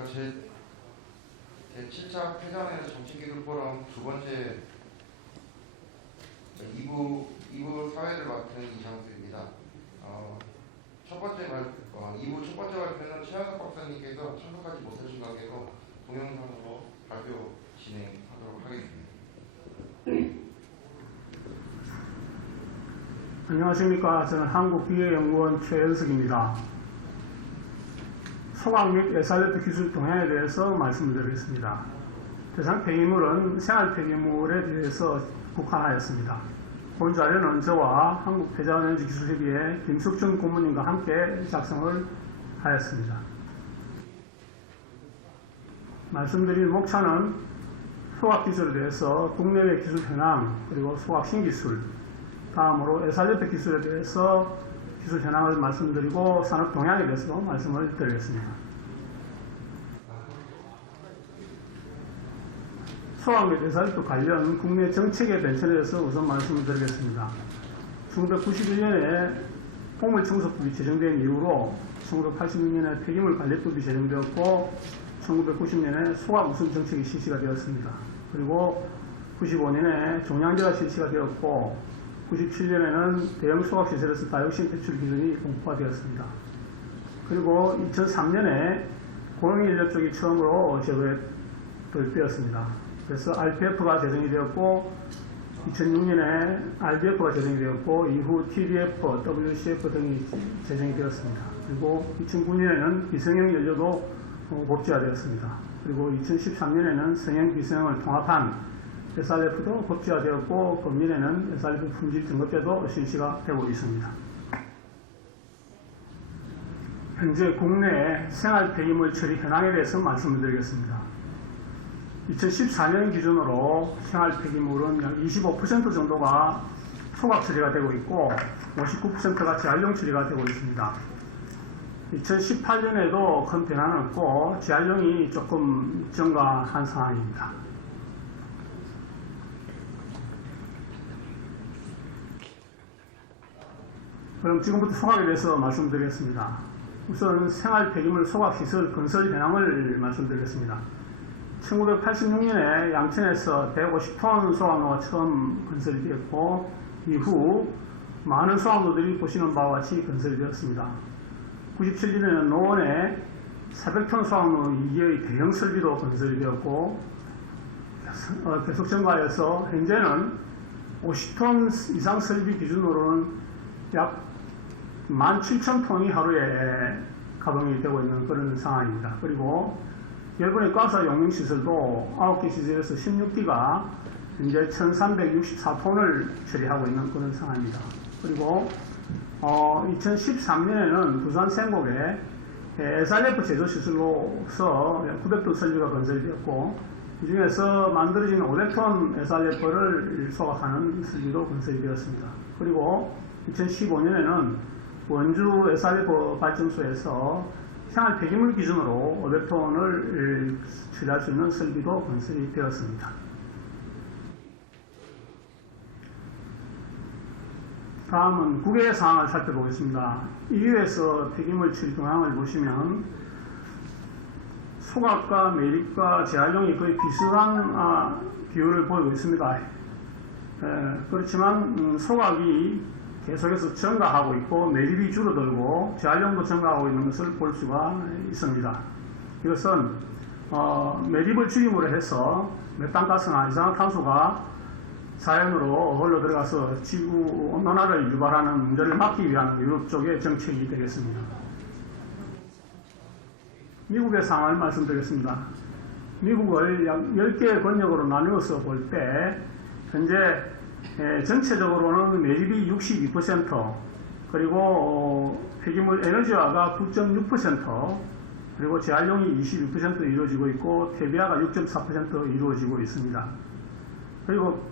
제가 제 7차 폐장에서 정치기술 포럼 두 번째 2부 사회를 맡은 이장수입니다. 첫 번째 2부 첫 번째 발표는 최현석 박사님께서 참석하지 못하신 관계로 동영상으로 발표 진행하도록 하겠습니다. 안녕하십니까. 저는 한국기계연구원 최현석입니다. 소각 및 SRF 기술 동향에 대해서 말씀드리겠습니다. 대상 폐기물은 생활 폐기물에 대해서 국한하였습니다. 본 자료는 저와 한국폐자원에너지기술협의회 김숙준 고문님과 함께 작성을 하였습니다. 말씀드린 목차는 소각 기술에 대해서 국내외 기술 현황, 그리고 소각 신기술, 다음으로 SRF 기술에 대해서 기술 현황을 말씀드리고 산업 동향에 대해서 말씀을 드리겠습니다. 소각 및 SRF 관련 국내 정책의 변천에 대해서 우선 말씀을 드리겠습니다. 1991년에 보물청소법이 제정된 이후로 1986년에 폐기물관리법이 제정되었고 1990년에 소각 우선 정책이 실시가 되었습니다. 그리고 95년에 종량제가 실시가 되었고 97년에는 대형 소각시설에서 다이옥신 배출 기준이 공포가 되었습니다. 그리고 2003년에 공용연료 쪽이 처음으로 제도에 도입되었습니다. 그래서 RPF가 제정이 되었고 2006년에 RDF가 제정이 되었고 이후 TDF, WCF 등이 제정이 되었습니다. 그리고 2009년에는 비성형 연료도 법제화되었습니다. 그리고 2013년에는 성형 비성형을 통합한 SRF도 법제화되었고 금년에는 SRF 품질 등급제도 실시가 되고 있습니다. 현재 국내 생활 폐기물 처리 현황에 대해서 말씀을 드리겠습니다. 2014년 기준으로 생활 폐기물은 약 25% 정도가 소각 처리가 되고 있고 59%가 재활용 처리가 되고 있습니다. 2018년에도 큰 변화는 없고 재활용이 조금 증가한 상황입니다. 그럼 지금부터 소각에 대해서 말씀드리겠습니다. 우선 생활 폐기물 소각시설 건설 현황을 말씀드리겠습니다. 1986년에 양천에서 150톤 소각로가 처음 건설이 되었고 이후 많은 소각로들이 보시는 바와 같이 건설이 되었습니다. 97년에는 노원에 400톤 소각로 2개의 대형 설비도 건설이 되었고 계속 증가해서 현재는 50톤 이상 설비 기준으로는 약 17,000톤이 하루에 가동이 되고 있는 그런 상황입니다. 그리고 열분의 가스 용융시설도 9개 시설에서 16기가 현재 1,364톤을 처리하고 있는 그런 상황입니다. 그리고 2013년에는 부산 생곡에 SRF 제조시설로서 900톤 설비가 건설이 되었고 이 중에서 만들어진 500톤 SRF를 소각하는 설비도 건설이 되었습니다. 그리고 2015년에는 원주 SRF 발전소에서 생활 폐기물 기준으로 500톤을 처리할 수 있는 설비도 건설이 되었습니다. 다음은 국외 상황을 살펴보겠습니다. EU에서 폐기물 처리 동향을 보시면 소각과 매립과 재활용이 거의 비슷한 비율을 보이고 있습니다. 그렇지만 소각이 계속해서 증가하고 있고 매립이 줄어들고 재활용도 증가하고 있는 것을 볼 수가 있습니다. 이것은 매립을 줄임으로 해서 메탄가스나 이산화탄소가 자연으로 흘러 들어가서 지구 온난화를 유발하는 문제를 막기 위한 유럽 쪽의 정책이 되겠습니다. 미국의 상황을 말씀드리겠습니다. 미국을 약 10개의 권역으로 나누어서 볼 때 현재 전체적으로는 매립이 62%, 그리고 폐기물 에너지화가 9.6%, 그리고 재활용이 22% 이루어지고 있고 퇴비화가 6.4% 이루어지고 있습니다. 그리고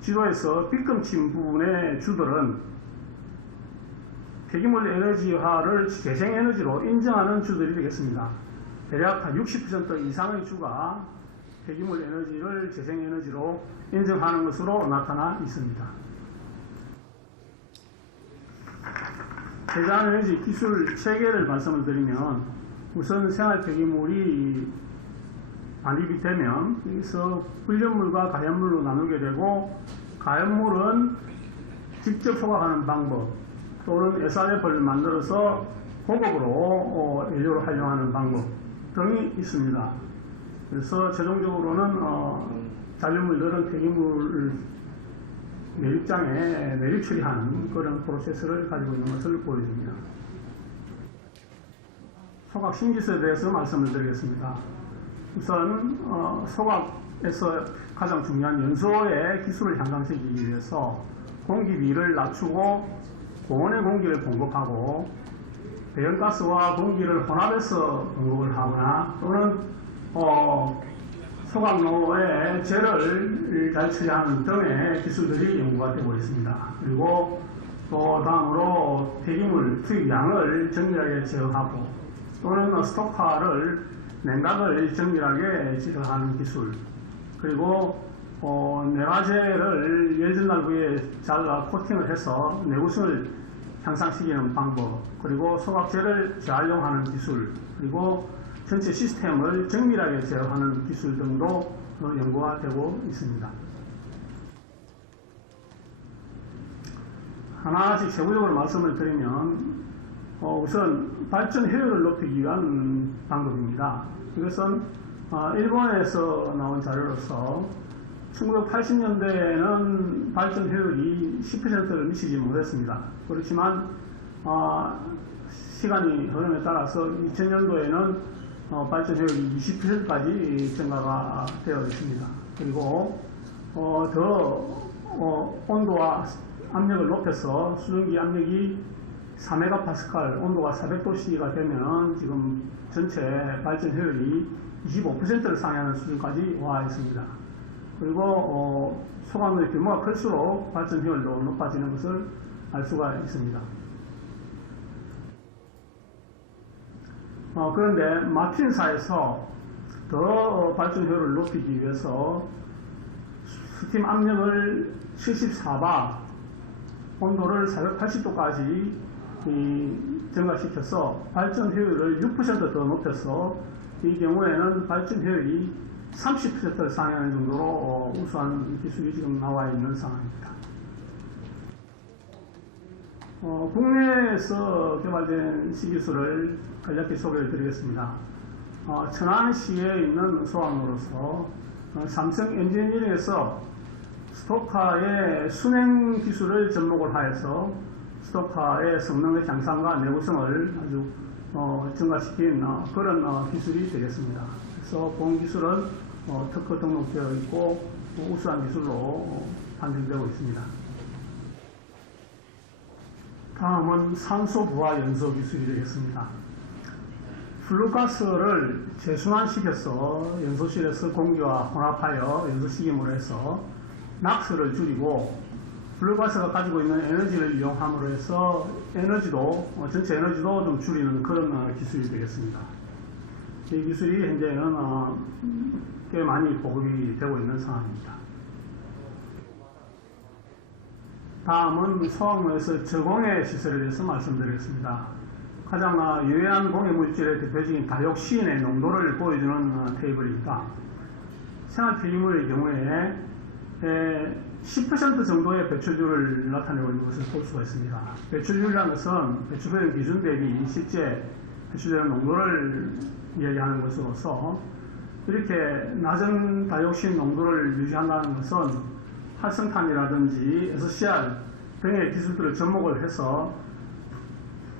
지도에서 빗금 친 부분의 주들은 폐기물 에너지화를 재생에너지로 인정하는 주들이 되겠습니다. 대략 60% 이상의 주가 폐기물 에너지를 재생에너지로 인정하는 것으로 나타나 있습니다. 대자연에너지 기술 체계를 말씀을 드리면 우선 생활 폐기물이 반입이 되면 여기서 불륜물과 가연물로 나누게 되고, 가연물은 직접 소각하는 방법 또는 SRF를 만들어서 고급으로 연료로 활용하는 방법 등이 있습니다. 그래서 최종적으로는 잔류물들은 폐기물을 매립장에 매립 처리하는 그런 프로세스를 가지고 있는 것을 보여줍니다. 소각 신기술에 대해서 말씀을 드리겠습니다. 우선 소각에서 가장 중요한 연소의 기술을 향상시키기 위해서 공기비를 낮추고 고온의 공기를 공급하고 배연가스와 공기를 혼합해서 공급을 하거나 또는 소각로에 재를 잘 처리하는 등의 기술들이 연구가 되고 있습니다. 그리고 또 다음으로 폐기물 투입량을 정밀하게 제어하고 또는 스토커를 냉각을 정밀하게 제어하는 기술, 그리고 내화재를 열전날부에 잘라 코팅을 해서 내구성을 향상시키는 방법, 그리고 소각재를 재활용하는 기술, 그리고 전체 시스템을 정밀하게 제어하는 기술 등도 연구가 되고 있습니다. 하나씩 세부적으로 말씀을 드리면 우선 발전 효율을 높이기 위한 방법입니다. 이것은 일본에서 나온 자료로서 1980년대에는 발전 효율이 10%를 미치지 못했습니다. 그렇지만 시간이 흐름에 따라서 2000년도에는 발전 효율이 20%까지 증가가 되어 있습니다. 그리고 더 온도와 압력을 높여서 수증기 압력이 4메가파스칼, 온도가 400도씨가 되면 지금 전체 발전 효율이 25%를 상회하는 수준까지 와 있습니다. 그리고 소각로의 규모가 클수록 발전 효율도 높아지는 것을 알 수가 있습니다. 그런데 마틴사에서 더 발전 효율을 높이기 위해서 스팀 압력을 74바, 온도를 480도까지 증가시켜서 발전 효율을 6% 더 높여서 이 경우에는 발전 효율이 30%를 상회하는 정도로 우수한 기술이 지금 나와 있는 상황입니다. 국내에서 개발된 시기술을 간략히 소개를 드리겠습니다. 천안시에 있는 소각로로서 삼성 엔지니어링에서 스토카의 순행 기술을 접목을 하여서 스토카의 성능의 향상과 내구성을 아주 증가시킨 그런 기술이 되겠습니다. 그래서 본 기술은 특허 등록되어 있고 우수한 기술로 판정되고 있습니다. 다음은 산소 부하 연소 기술이 되겠습니다. 플루가스를 재순환시켜서 연소실에서 공기와 혼합하여 연소시킴으로 해서 낙스를 줄이고 플루가스가 가지고 있는 에너지를 이용함으로 해서 전체 에너지도 좀 줄이는 그런 기술이 되겠습니다. 이 기술이 현재는 꽤 많이 보급이 되고 있는 상황입니다. 다음은 소각로에서 저공해 시설에 대해서 말씀드리겠습니다. 가장 유해한 공해 물질의 대표적인 다이옥신의 농도를 보여주는 테이블입니다. 생활 폐기물의 경우에 10% 정도의 배출률을 나타내고 있는 것을 볼 수가 있습니다. 배출률이라는 것은 배출되는 기준 대비 실제 배출되는 농도를 이야기하는 것으로서 이렇게 낮은 다이옥신 농도를 유지한다는 것은 활성탄이라든지 SCR 등의 기술들을 접목을 해서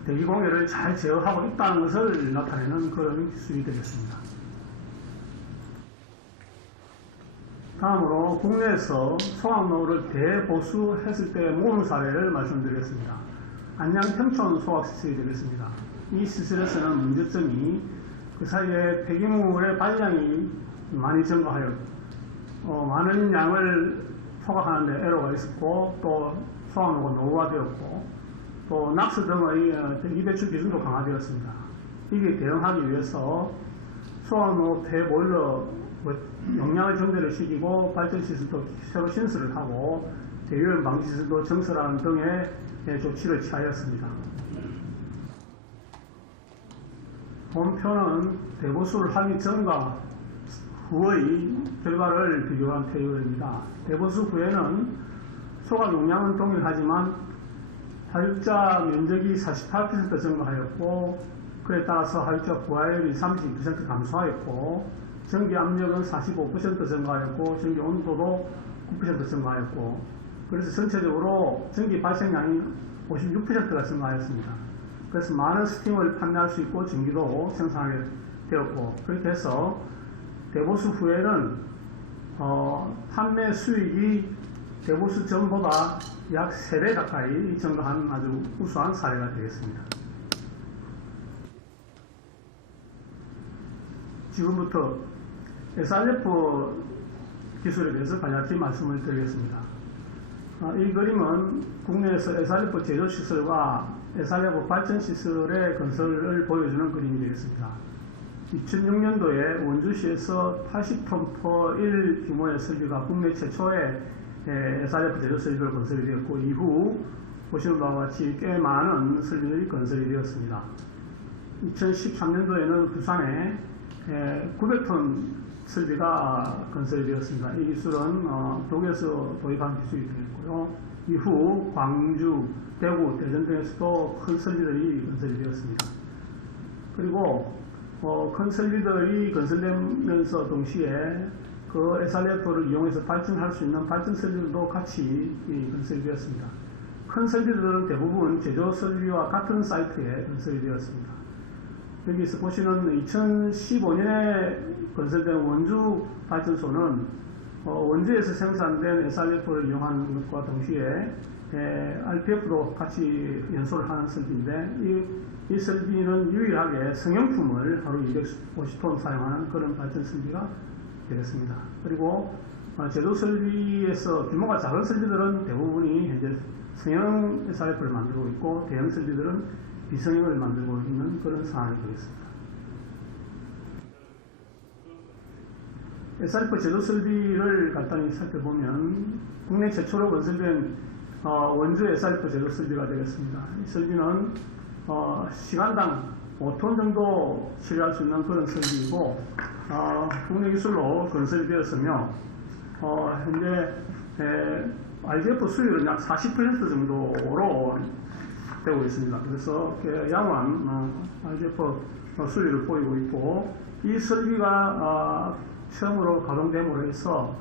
대기공해를 잘 제어하고 있다는 것을 나타내는 그런 기술이 되겠습니다. 다음으로 국내에서 소각로를 대보수했을 때 모든 사례를 말씀드리겠습니다. 안양 평촌 소각시설이 되겠습니다. 이 시설에서는 문제점이 그 사이에 폐기물의 발량이 많이 증가하여 많은 양을 소각하는데 에러가 있었고 또 소각로가 노후화되었고 또 낙스 등의 대기 배출 기준도 강화되었습니다. 이게 대응하기 위해서 소각로 폐보일러 용량을 정제를 시키고 발전 시설도 새로 신설을 하고 대유열 방지 시설도 증설하는 등의 조치를 취하였습니다. 본표는 대보수를 하기 전과 후의 결과를 비교한 테이블입니다. 대보수 후에는 소각 용량은 동일하지만 하육자 면적이 48% 증가하였고, 그에 따라서 하육자 부하율이 32% 감소하였고, 전기 압력은 45% 증가하였고, 전기 온도도 9% 증가하였고, 그래서 전체적으로 전기 발생량이 56%가 증가하였습니다. 그래서 많은 스팀을 판매할 수 있고 전기도 생산하게 되었고, 그렇게 해서 대보수 후에는 판매 수익이 대보수 전보다 약 3배 가까이 증가한 아주 우수한 사례가 되겠습니다. 지금부터 SRF 기술에 대해서 간략히 말씀을 드리겠습니다. 이 그림은 국내에서 SRF 제조시설과 SRF 발전시설의 건설을 보여주는 그림이 되겠습니다. 2006년도에 원주시에서 80톤/1 규모의 설비가 국내 최초의 SRF 제조 설비로 건설이 되었고, 이후 보시는 바와 같이 꽤 많은 설비들이 건설이 되었습니다. 2013년도에는 부산에 900톤 설비가 건설이 되었습니다. 이 기술은 독일에서 도입한 기술이 되었고요. 이후 광주, 대구, 대전 등에서도 큰 설비들이 건설이 되었습니다. 그리고 큰 설비들이 건설되면서 동시에 그 SRF를 이용해서 발전할 수 있는 발전 설비들도 같이 건설이 되었습니다. 큰 설비들은 대부분 제조 설비와 같은 사이트에 건설이 되었습니다. 여기서 보시는 2015년에 건설된 원주 발전소는 원주에서 생산된 SRF를 이용하는 것과 동시에 RPF도 같이 연소를 하는 설비인데, 이 설비는 유일하게 성형품을 하루 250톤 사용하는 그런 발전 설비가 되겠습니다. 그리고 제조 설비에서 규모가 작은 설비들은 대부분이 현재 성형 SRF를 만들고 있고, 대형 설비들은 비성형을 만들고 있는 그런 상황이 되겠습니다. SRF 제조 설비를 간단히 살펴보면, 국내 최초로 건설된 원주 SRF 제조 설비가 되겠습니다. 이 설비는 시간당 5톤 정도 처리할 수 있는 그런 설비이고, 국내 기술로 건설이 되었으며, 현재 RGF 수율은 약 40% 정도로 되고 있습니다. 그래서 양호한 RGF 수율을 보이고 있고, 이 설비가 처음으로 가동됨으로 해서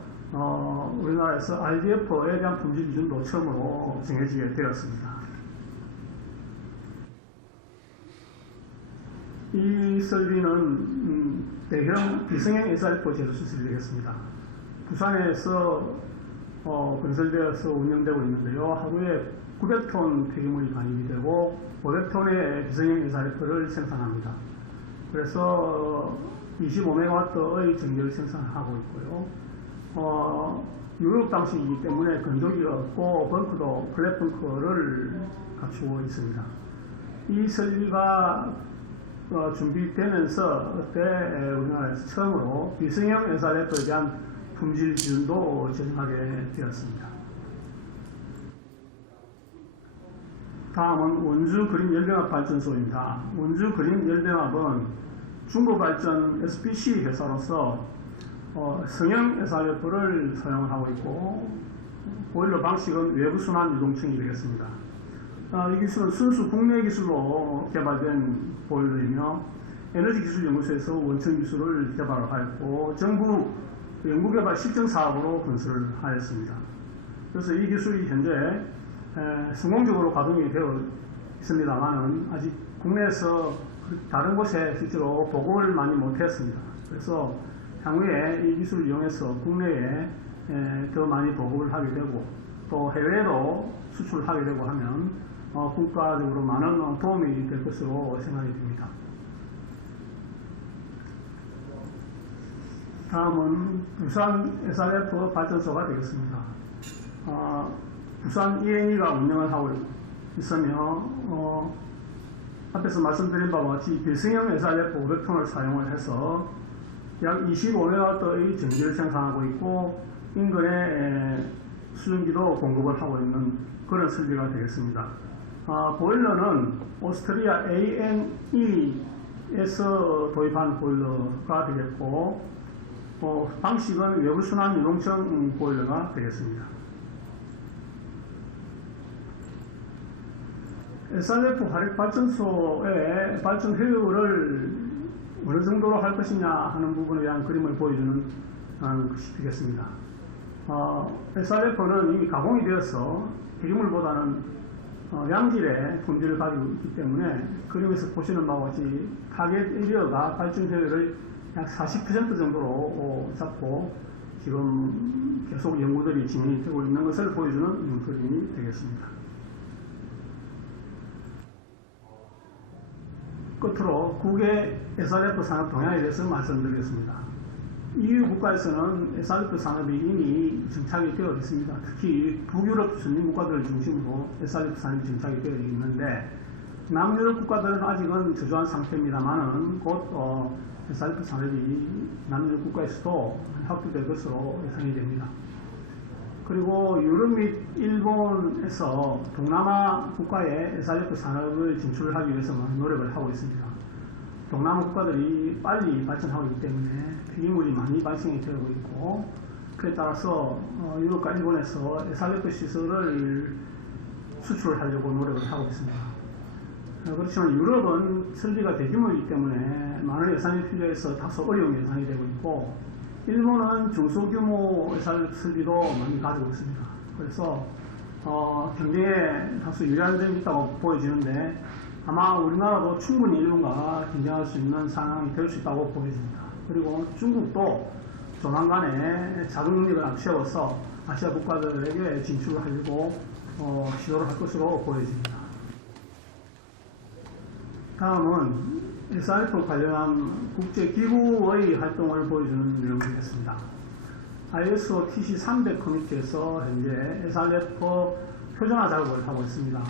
우리나라에서 RGF에 대한 품질 기준도 처음으로 정해지게 되었습니다. 이 설비는 대형 비성형 SRF 제조시설이 되겠습니다. 부산에서 건설되어서 운영되고 있는데요. 하루에 900톤 폐기물이 반입이 되고 500톤의 비성형 SRF를 생산합니다. 그래서 25MW의 전기를 생산하고 있고요. 유럽 방식이기 때문에 건조기가 없고 벙크도 플랫 벙커를 갖추고 있습니다. 이 설비가 준비되면서 그때 우리나라에서 처음으로 비성형 SRF에 대한 품질 기준도 제정하게 되었습니다. 다음은 원주 그린 열병합 발전소입니다. 원주 그린 열병합은 중고발전 SPC 회사로서 성형 SRF를 사용하고 있고, 보일러 방식은 외부 순환 유동층이 되겠습니다. 이 기술은 순수 국내 기술로 개발된 보일러이며, 에너지기술연구소에서 원천 기술을 개발하였고, 정부 연구개발 실증 사업으로 건설을 하였습니다. 그래서 이 기술이 현재 성공적으로 가동이 되어 있습니다만, 아직 국내에서 다른 곳에 실제로 보급을 많이 못했습니다. 그래서 향후에 이 기술을 이용해서 국내에 더 많이 보급을 하게 되고, 또 해외에도 수출하게 되고 하면 국가적으로 많은 도움이 될 것으로 생각이 됩니다. 다음은 부산 SRF 발전소가 되겠습니다. 부산 ENE가 운영을 하고 있으며, 앞에서 말씀드린 바와 같이 비성형 SRF 500톤을 사용을 해서 약 25MW의 전기를 생산하고 있고, 인근에 수증기도 공급을 하고 있는 그런 설비가 되겠습니다. 보일러는 오스트리아 ANE 에서 도입한 보일러가 되겠고, 방식은 외부순환 유동성 보일러가 되겠습니다. SRF 화력발전소의 발전 효율을 어느 정도로 할 것이냐 하는 부분에 대한 그림을 보여주는 것이 되겠습니다. SRF는 이미 가공이 되어서 폐기물보다는 양질의 품질을 가지고 있기 때문에 그림에서 보시는 바와 같이 타겟 에리어가 발전 효율을 약 40% 정도로 잡고 지금 계속 연구들이 진행이 되고 있는 것을 보여주는 그림이 되겠습니다. 끝으로 국외 SRF 산업 동향에 대해서 말씀드리겠습니다. EU 국가에서는 SRF 산업이 이미 정착이 되어 있습니다. 특히 북유럽 선진 국가들을 중심으로 SRF 산업이 정착이 되어 있는데 남유럽 국가들은 아직은 저조한 상태입니다만은 곧 SRF 산업이 남유럽 국가에서도 확대될 것으로 예상이 됩니다. 그리고 유럽 및 일본에서 동남아 국가에 SRF 산업을 진출하기 위해서 많은 노력을 하고 있습니다. 동남아 국가들이 빨리 발전하고 있기 때문에 폐기물이 많이 발생이 되고 있고, 그에 따라서 유럽과 일본에서 SRF 시설을 수출하려고 노력을 하고 있습니다. 그렇지만 유럽은 설비가 대규모이기 때문에 많은 예산이 필요해서 다소 어려운 예상이 되고 있고, 일본은 중소규모 SRF 설비도 많이 가지고 있습니다. 그래서 경쟁에 다소 유리한 점이 있다고 보여지는데 아마 우리나라도 충분히 일본과 경쟁할 수 있는 상황이 될 수 있다고 보여집니다. 그리고 중국도 조만간에 자국 능력을 앞세워서 아시아 국가들에게 진출을 하려고 시도를 할 것으로 보여집니다. 다음은 SRF 관련한 국제기구의 활동을 보여주는 내용이겠습니다. ISO TC300 커뮤니티에서 현재 SRF 표준화 작업을 하고 있습니다.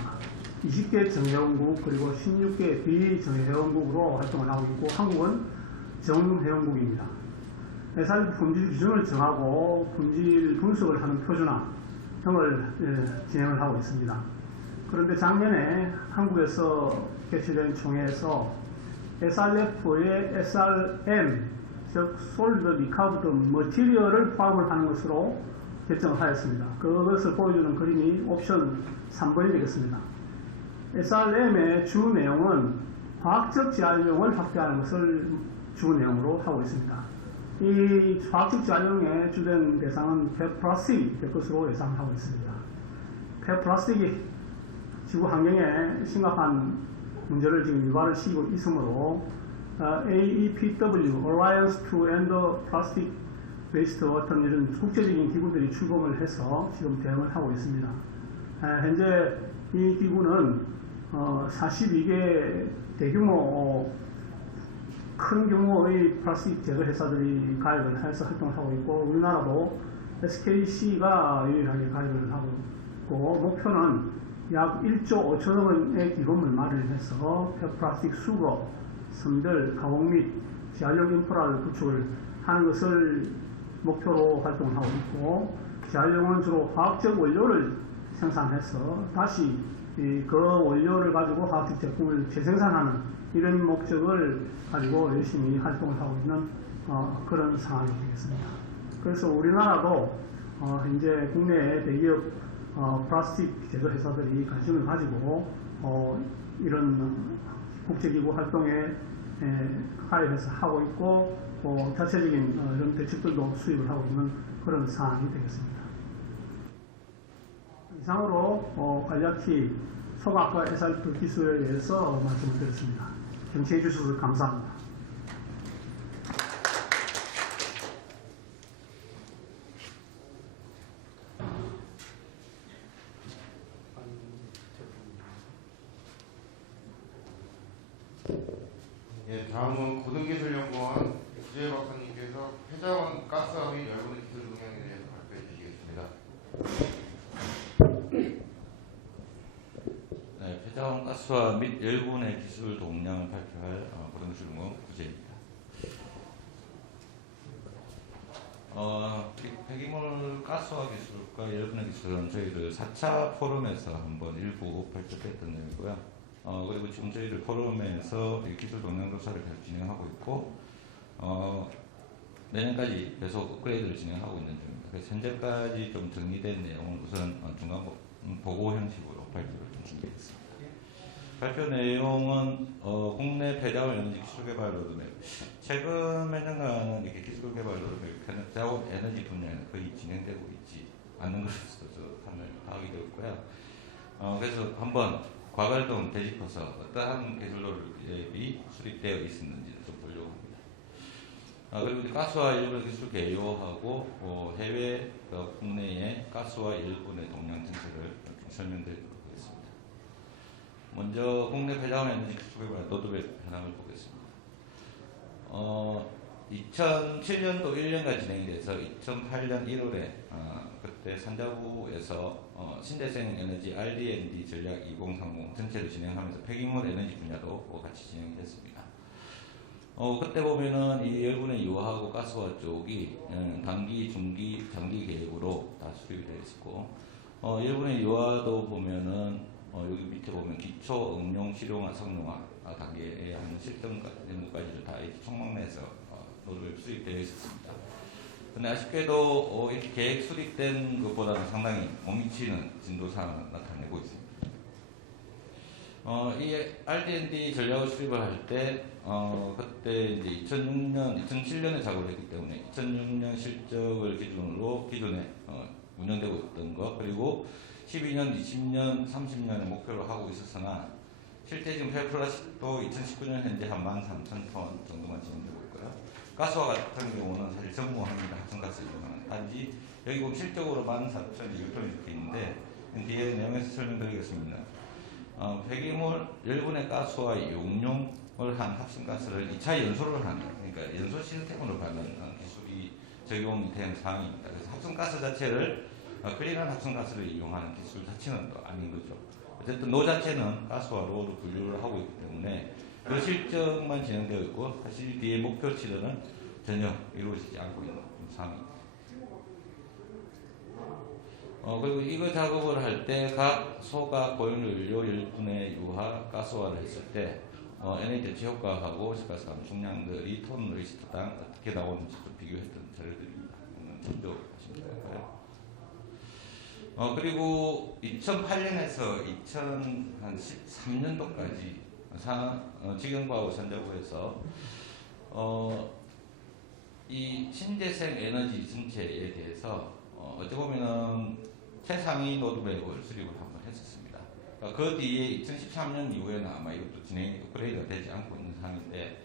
20개 정회원국 그리고 16개 비정회원국으로 활동을 하고 있고, 한국은 정회원국입니다. SRF 품질 기준을 정하고 품질 분석을 하는 표준화 등을 진행을 하고 있습니다. 그런데 작년에 한국에서 개최된 총회에서 SRF의 SRM, 즉 Solid Recovered Material을 포함을 하는 것으로 결정을 하였습니다. 그것을 보여주는 그림이 옵션 3번이 되겠습니다. SRM의 주 내용은 화학적 재활용을 확대하는 것을 주 내용으로 하고 있습니다. 이 화학적 재활용의 주된 대상은 폐플라스틱이 될 것으로 예상하고 있습니다. 폐플라스틱이 지구 환경에 심각한 문제를 지금 유발을 시키고 있으므로 AEPW, Alliance to End Plastic Waste 같은 이런 국제적인 기구들이 출범을 해서 지금 대응을 하고 있습니다. 현재 이 기구는 42개 대규모 큰 규모의 플라스틱 제조 회사들이 가입을 해서 활동을 하고 있고, 우리나라도 SKC가 유일하게 가입을 하고 있고, 목표는 약 1조 5천억 원의 기금을 마련해서 폐플라스틱 수거, 선별, 가공 및 재활용 인프라를 구축을 하는 것을 목표로 활동을 하고 있고, 재활용은 주로 화학적 원료를 생산해서 다시 그 원료를 가지고 화학적 제품을 재생산하는 이런 목적을 가지고 열심히 활동을 하고 있는 그런 상황이 되겠습니다. 그래서 우리나라도 현재 국내의 대기업 플라스틱 제조 회사들이 관심을 가지고 이런 국제기구 활동에 가입해서 하고 있고, 자체적인 이런 대책들도 수립을 하고 있는 그런 상황이 되겠습니다. 이상으로 간략히 소각과 SRF 기술에 대해서 말씀을 드렸습니다. 경청해 주셔서 감사합니다. 예, 다음은 고등기술연구원 구재 박사님께서 폐자원 가스화 및 열분의 기술 동향에 대해서 발표해 주시겠습니다. 네, 폐자원 가스화 및 열분의 기술 동향을 발표할 고등기술연구원 구재입니다. 폐기물 가스화 기술과 열분의 기술은 저희들 4차 포럼에서 한번 일부 발표했던 내용이고요. 그리고 지금 저희들 포럼에서 이 기술 동향 조사를 계속 진행하고 있고 내년까지 계속 업그레이드를 진행하고 있는 중입니다. 그래서 현재까지 좀 정리된 내용은 우선 중간 보고 형식으로 발표를 좀 준비했습니다. 발표 내용은 국내 폐자원 에너지 기술 개발 로드맵. 최근 몇 년간은 이렇게 기술 개발 로드맵, 폐자원 에너지 분야에는 거의 진행되고 있지 않는 것으로 판단을 하게 되었고요. 그래서 한번 과거를 좀 되짚어서 어떠한 기술 로드맵이 수립되어 있었는지를 좀 보려고 합니다. 그리고 이제 가스와 일본 기술 개요하고 해외 국내의 가스와 일본의 동향 정책을 좀 설명드리도록 하겠습니다. 먼저 국내 폐자원 에너지 기술 개발 로드맵 현황을 보겠습니다. 2007년도 1년간 진행이 돼서 2008년 1월에 그때 산자부에서 신재생 에너지 RD&D 전략 2030 전체를 진행하면서 폐기물 에너지 분야도 같이 진행됐습니다. 그때 보면은 이 열분의 유화하고 가스화 쪽이 단기, 중기, 장기 계획으로 다 수립이 되어 있고 열분의 유화도 보면은 여기 밑에 보면 기초, 응용, 실용화, 성능화 단계에 하는 실전 연구까지도 다 총망 내에서 로드맵 수립되어 있었습니다. 근데 아쉽게도 이렇게 계획 수립된 것보다는 상당히 못 미치는 진도사항을 나타내고 있습니다. 이 RD&D 전략을 수립을 할 때, 그때 이제 2007년에 작업을 했기 때문에 2006년 실적을 기준으로 기존에 운영되고 있던 것, 그리고 12년, 20년, 30년을 목표로 하고 있었으나 실제 지금 폐플라스틱도 2019년 현재 한 13,000톤 정도만 진행되고 있고요. 가스와 같은 경우는 사실 전무합니다. 합성가스 이용하는. 단지 여기 보면 실적으로 14,200톤이 적혀 있는데 뒤에 내용에서 설명드리겠습니다. 폐기물 열분의 가스와 용융을 한 합성가스를 2차 연소를 하는, 그러니까 연소 시스템으로 가는 기술이 적용이 된 사항입니다. 그래서 합성가스 자체를 클린한 합성가스를 이용하는 기술 자체는 또 아닌 거죠. 어쨌든 노 자체는 가스화로 분류를 하고 있기 때문에 그 실적만 진행되어 있고 사실 뒤에 목표치들은 전혀 이루어지지 않고 있는 상황입니다. 그리고 이거 작업을 할 때 각 소가 고용연료 열분의 유화 가스화를 했을 때 에너지 대체 효과하고 시가스 감축량들이 톤 리스트당 어떻게 나오는지 좀 비교했던 자료들입니다. 참조하시면 될까요? 그리고 2008년에서 2013년도까지 직영과학부 산자부에서 이 신재생 에너지 전체에 대해서 어찌 보면은 최상위 로드맵을 수립을 한번 했었습니다. 그 뒤에 2013년 이후에는 아마 이것도 진행이 업그레이드가 되지 않고 있는 상황인데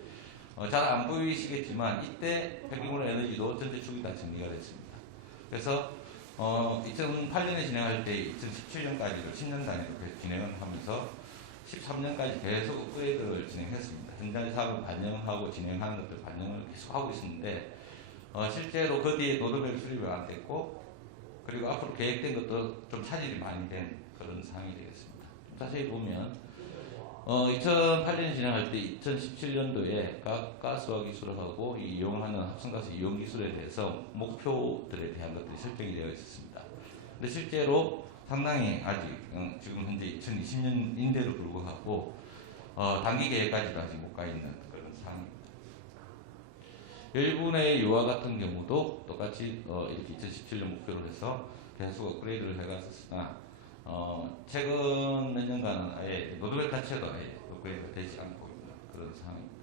잘 안 보이시겠지만 이때 폐기물 에너지도 전체 축이 다 정리가 됐습니다. 그래서 2008년에 진행할 때 2017년까지를 10년 단위로 계속 진행을 하면서 13년까지 계속 업그레이드를 진행했습니다. 현장 사업을 반영하고 진행하는 것들 반영을 계속 하고 있었는데 실제로 그 뒤에 로드맵 수립이 안 됐고 그리고 앞으로 계획된 것도 좀 차질이 많이 된 그런 상황이 되겠습니다. 자세히 보면 2008년 진행할 때 2017년도에 각 가스화 기술하고 이용하는 합성가스 이용 기술에 대해서 목표들에 대한 것들이 설정이 되어 있었습니다. 근데 실제로 상당히 아직 지금 현재 2020년인데도 불구하고 단기 계획까지도 아직 못 가 있는 그런 상황입니다. 열분의 유화 같은 경우도 똑같이 이렇게 2017년 목표로 해서 계속 업그레이드를 해갔었으나 최근 몇 년간은 아예 로드맵 자체도 아예 업그레이드가 되지 않고 있는 그런 상황입니다.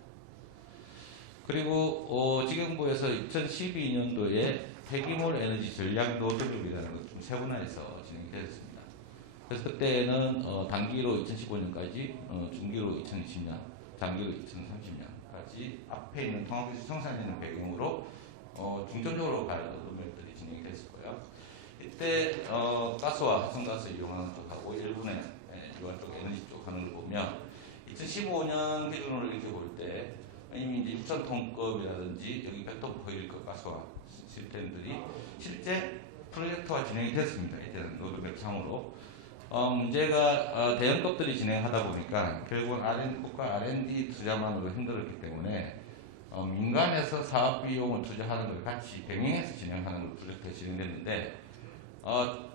그리고 직영부에서 2012년도에 폐기물 에너지 전략 로드맵이라는 걸 좀 세분화해서 진행이 되었습니다. 그래서 그때는 단기로 2015년까지, 중기로 2020년, 장기로 2030년까지 앞에 있는 통합기술 성산이라는 배경으로 중점적으로 갈 로드맵들이 진행이 됐었고요. 이때 가스와 합성가스 이용하는 쪽하고 일본의 유화 쪽 에너지 쪽 하는 걸 보면 2015년 기준으로 이렇게 볼 때 이미 이제 6,000톤급이라든지 여기 별도 호일급 가스화 시스템들이 실제 프로젝트화 진행이 됐습니다. 이제는 로드맵 상으로. 문제가 대형급들이 진행하다 보니까 결국은 국가 R&D 투자만으로 힘들었기 때문에 민간에서 사업 비용을 투자하는 걸 같이 병행해서 진행하는 걸 프로젝트가 진행됐는데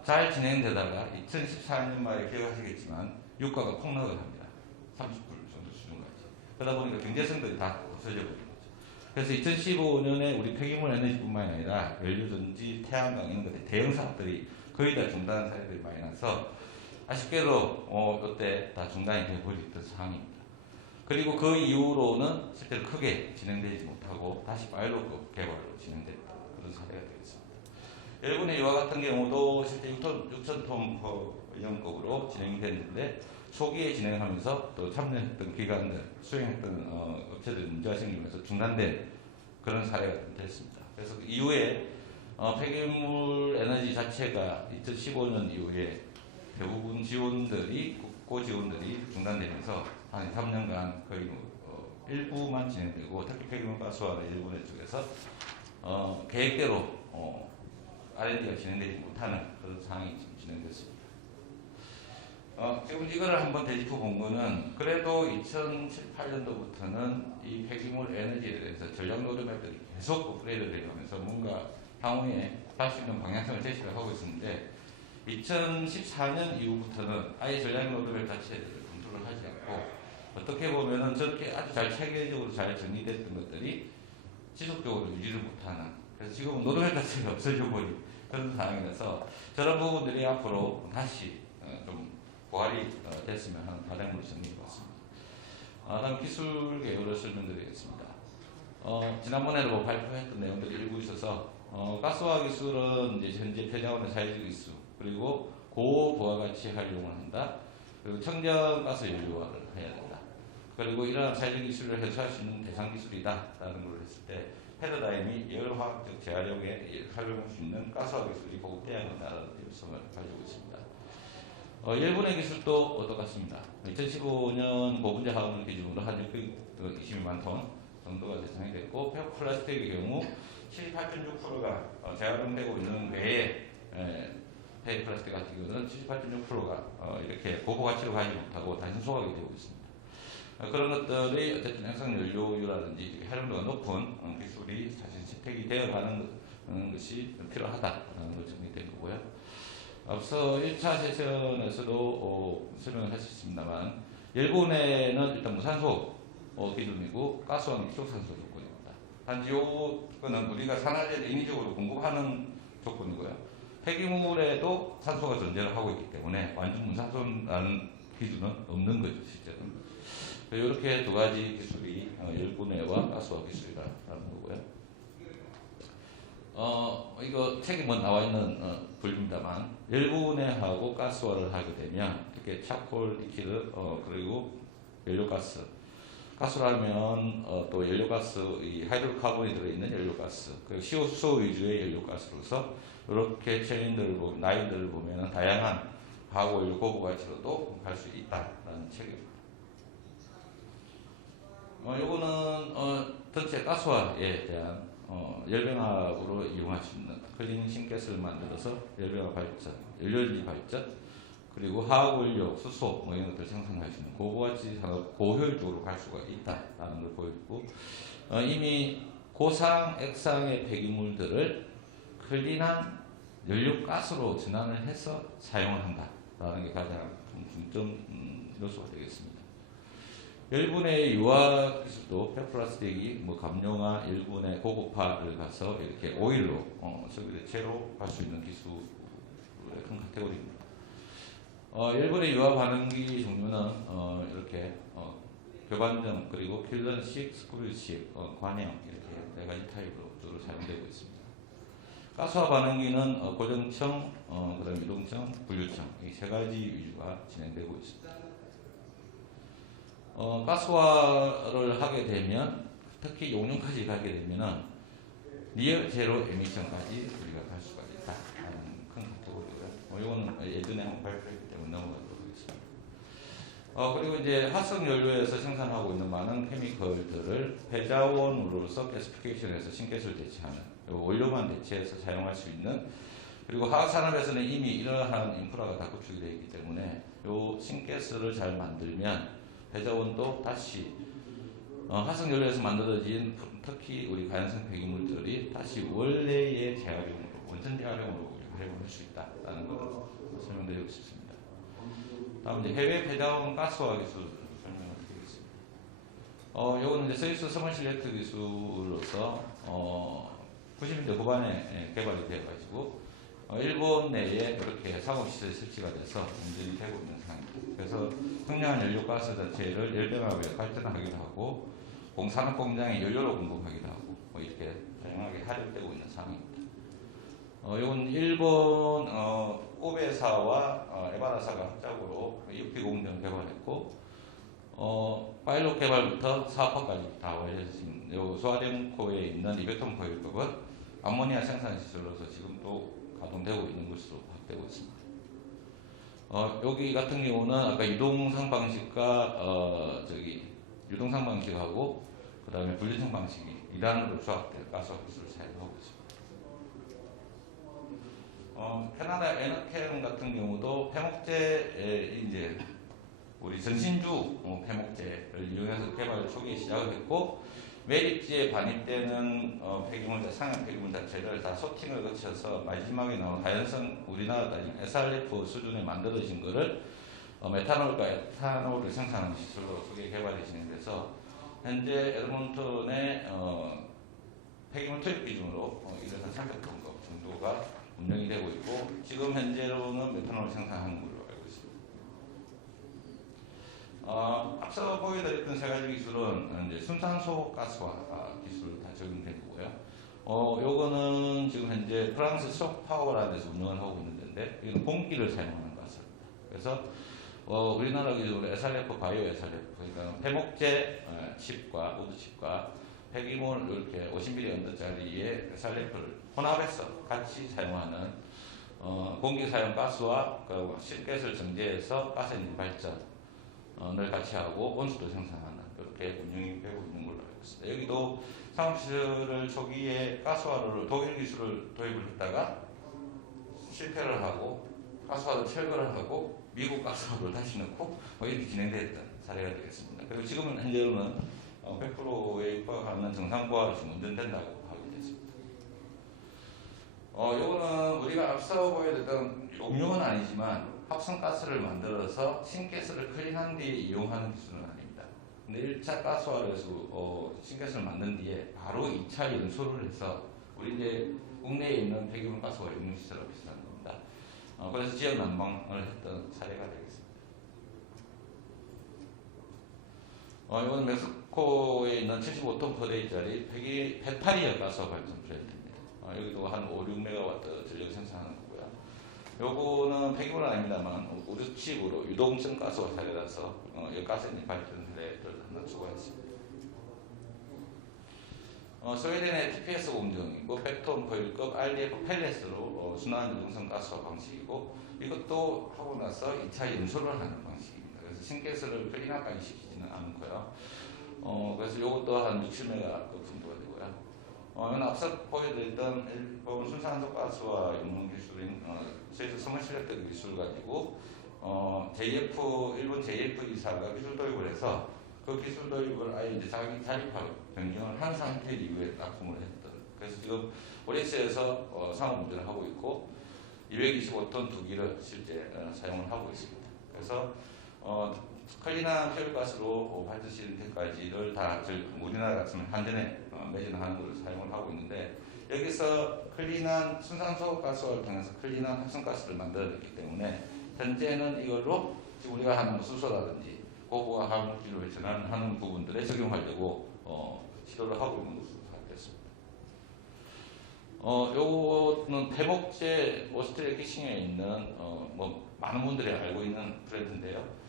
잘 진행되다가 2014년 말에 기억하시겠지만 유가가 폭락을 합니다. 30불 정도 수준까지. 그러다 보니까 경제성들이 다 없어져 버린 거죠. 그래서 2015년에 우리 폐기물 에너지뿐만 아니라 연료전지, 태양광 이런 것들 대형 사업들이 거의 다 중단한 사례들이 많이 나서 아쉽게도 그때 다 중단이 되어버렸던 상황입니다. 그리고 그 이후로는 실제로 크게 진행되지 못하고 다시 파일럿 개발로 진행됐던 그런 사례가 되겠습니다. 일본의 유화 같은 경우도 실제 6,000톤 연급으로 진행됐는데 초기에 진행하면서 또 참여했던 기관들, 수행했던 업체들 문제가 생기면서 중단된 그런 사례가 좀 됐습니다. 그래서 그 이후에 폐기물 에너지 자체가 2015년 이후에 대부분 지원들이 국고 지원들이 중단되면서 한 3년간 거의 일부만 진행되고 특히 폐기물 가스화는 일본의 쪽에서 계획대로 R&D가 진행되지 못하는 그런 상황이 지금 진행됐습니다. 지금 이거를 한번 되짚어 본 거는 그래도 2007, 8년도부터는 이 폐기물 에너지에 대해서 전략 로드맵들이 계속 업그레이드 되면서 뭔가 향후에 할 수 있는 방향성을 제시를 하고 있었는데 2014년 이후부터는 아예 전략 로드맵 자체를 검토를 하지 않고 어떻게 보면은 저렇게 아주 잘 체계적으로 잘 정리됐던 것들이 지속적으로 유지를 못하는 그래서 지금은 로드맵 자체가 없어져 버린 그런 상황이라서 저런 부분들이 앞으로 다시 좀 부활이 됐으면 하는 바람으로 정리해봤습니다. 다음 기술 개요를 설명드리겠습니다. 지난번에도 발표했던 내용들이 일부 있어서 가스화 기술은 이제 현재 폐자원의 사회적 기술 그리고 고부가가치 활용을 한다. 그리고 청정가스 연료화를 해야 된다. 그리고 이러한 사회적 기술을 해소할 수 있는 대상 기술이다라는 걸 했을 때 패러다임이 열화학적 재활용에 활용할 수 있는 가스화 기술이 보급돼야 한다는 필요성을 가지고 있습니다. 일본의 기술도 똑같습니다. 2015년 고분자 화학물 기준으로 한 622만 톤 정도가 대상이 됐고 페어플라스틱의 경우 78.6%가 재활용되고 있는 외에 페어플라스틱 같은 경우는 78.6%가 이렇게 고부 가치를 가지지 못하고 단순 소각이 되고 있습니다. 그런 것들이 어쨌든 행성연료유라든지 활용도가 높은 기술이 사실 채택이 되어가는 것이 필요하다는 걸 정리된 거고요. 앞서 1차 세션에서도 설명을 하셨습니다만 일본에는 일단 무산소 기준이고 가스화는 기초산소 조건입니다. 단지 요거는 우리가 산화제를 인위적으로 공급하는 조건이고요. 폐기물에도 산소가 존재를 하고 있기 때문에 완전 무산소라는 기준은 없는 거죠, 실제로는. 이렇게 두 가지 기술이 열분해와 가스화 기술이라는 거고요. 이거 책에 뭐 나와 있는 분류입니다만 열분해하고 가스화를 하게 되면 이렇게 차콜, 리퀴드 그리고 연료가스 가스라면 또 연료가스, 이 하이드로카본이 들어있는 연료가스, 그리고 CO2 위주의 연료가스로서 이렇게 체인들을 보면 라인들을 보면 다양한 화학 원료 고부 가치로도 갈 수 있다라는 책입니다. 요거는 전체 가스화에 대한 열병합으로 이용할 수 있는 클리닝 싱가스를 만들어서 열병합 발전, 연료전지 발전 그리고 화학원료, 수소 이런 것들 생산할 수 있는 고부가치 산업 고효율적으로 갈 수가 있다라는 걸 보여주고 이미 고상, 액상의 폐기물들을 클린한 연료가스로 전환을 해서 사용을 한다라는 게 가장 중점 요소가 되겠습니다. 열분의 유화 기술도 페어플라스틱이 감용화, 열분의 고급화를 가서 이렇게 오일로 석유대체로 갈 수 있는 기술의 큰 카테고리입니다. 일본의 유화 반응기 종류는 이렇게 교반정 그리고 킬런식, 스크류식, 관형 이렇게 네 가지 타입으로 주로 사용되고 있습니다. 가스화 반응기는 고정청, 그다음 이동청, 분류청 이 세 가지 위주가 진행되고 있습니다. 가스화를 하게 되면 특히 용융까지 가게 되면은 니어 제로 에미션까지 우리가 갈 수가 있다라는 큰 카테고리고요. 이거는 예전에 한번 발표했기 때문에 넘어가도록 하겠습니다. 그리고 이제 합성 연료에서 생산하고 있는 많은 케미컬들을 폐자원으로서 가스피케이션에서 신가스를 대체하는 원료만 대체해서 사용할 수 있는 그리고 화학산업에서는 이미 이러한 인프라가 다 구축이 되어 있기 때문에 이 신가스를 잘 만들면 폐자원도 다시 화석연료에서 만들어진 특히 우리 가연성 폐기물들이 다시 원래의 재활용으로 원천 재활용으로 활용할 수 있다라는 것을 설명드리고 싶습니다. 다음 이제 해외 폐자원 가스화 기술 설명을 요거는 이제 스위스 서머실레트 기술로서 90년대 후반에 개발이 되어가지고 일본 내에 이렇게 상업시설이 설치가 돼서 운전이 되고 있는 상황입니다. 그래서 청량한 연료가스 자체를 열병합에 발전하기도 하고 산업 공장에 연료로 공급하기도 하고 이렇게 다양하게 활용되고 있는 상황입니다. 이건 일본 우베사와 에바라사가 합작으로 EUP 공정을 개발했고 파일럿 개발부터 사업화까지 다 완료했습니다. 요 소아덴코에 있는 200톤 포일급은 암모니아 생산 시설로서 지금도 가동되고 있는 것으로 파악되고 있습니다. 여기 같은 경우는 아까 유동상 방식과 유동상 방식하고 그 다음에 분리성 방식이 2단으로 조합된 가스화 기술을 사용하고 있습니다. 캐나다 에너캠 같은 경우도 폐목재에 이제 우리 전신주 폐목재를 이용해서 개발 초기에 시작을 했고 매립지에 반입되는 상형 폐기물 자체를 다 소팅을 거쳐서 마지막에 나온 하연성 우리나라 따지면 SRF 수준에 만들어진 거를 메탄올과 에탄올을 생산하는 기술로 초기에 개발이 진행돼서 현재 에드몬턴의 폐기물 투입 기준으로 1에서 300톤 정도가 운영이 되고 있고 지금 현재로는 메탄올 생산하는 걸로 알고 있습니다. 앞서 보여드렸던 세 가지 기술은 이제 순산소 가스화 기술 다 적용되고요. 요거는 지금 현재 프랑스 소파워라는 데서 운영을 하고 있는 데인데 이건 공기를 사용하는 가스입니다. 그래서 우리나라 기술로 SRF 바이오 SRF 그러니까 폐목재 칩과 우드 칩과 폐기물 이렇게 50ml 언더짜리의 SRF를 혼합해서 같이 사용하는 공기 사용 가스와 실가스를 정제해서 가스 엔진 발전을 같이 하고 온수도 생산하는 이렇게 운영이 되고 있는 걸로 알고 있습니다. 여기도 상업시설을 초기에 가스화로를 독일 기술을 도입을 했다가 실패를 하고 가스화로 철거를 하고 미국 가스화로를 다시 넣고 이렇게 진행됐던 사례가 되겠습니다. 그리고 지금은 현재로는 100%에 육박하는 정상부하로 지금 운전된다고 하게 됐습니다. 요거는 우리가 앞서 보여드렸던 용융은 아니지만 합성가스를 만들어서 신가스를 클린한 뒤에 이용하는 기술은 아닙니다. 근데 1차 가스화로 해서 신가스를 만든 뒤에 바로 2차 연소를 해서 우리 이제 국내에 있는 폐기물 가스화 용융시설과 비슷한 겁니다. 그래서 지역 난방을 했던 사례가 되겠습니다. 이건 멕시코에 있는 75톤 퍼데이짜리 페타리아 가스화 발전 플랜트입니다. 여기도 한 5, 6메가와트 전력 생산하는 거고요. 요거는 폐기물은 아닙니다만 우드칩으로 유동성 가스화 사례라서 가스 엔진 발전 사례를 하나 추가했습니다. 스웨덴의 TPS 공정이고 100톤 포일급 RDF 펠렛으로 순환 유동성 가스화 방식이고 이것도 하고 나서 2차 연소를 하는 방식입니다. 그래서 신가스를 클린업까지 시키지는 않고요. 그래서 이것도 한 60메가급 정도가 되고요. 이건 앞서 보여드렸던 일본 순산소 가스화 용융 기술인 스위스 서머실레트 기술 가지고 일본 JF2사가 기술 도입을 해서 그 기술 도입을 아예 이제 자기 자립하고 변경을 한 상태 이후에 납품을 했던. 그래서 지금 오리스에서 상업 운전을 하고 있고 225톤 두 기를 실제 사용을 하고 있습니다. 그래서 클린한 퓨얼가스로 발전시킬 때까지를 다 우리나라 같으면 한전에 매진하는 것을 사용을 하고 있는데 여기서 클린한 순산소 가스를 통해서 클린한 합성가스를 만들어냈기 때문에 현재는 이걸로 지금 우리가 하는 수소라든지 고부가 화학물질로 전환하는 부분들에 적용하려고 시도를 하고 있는 것으로 파악됐습니다. 요거는 폐목재 오스트리아 기싱에 있는 많은 분들이 알고 있는 브랜드인데요.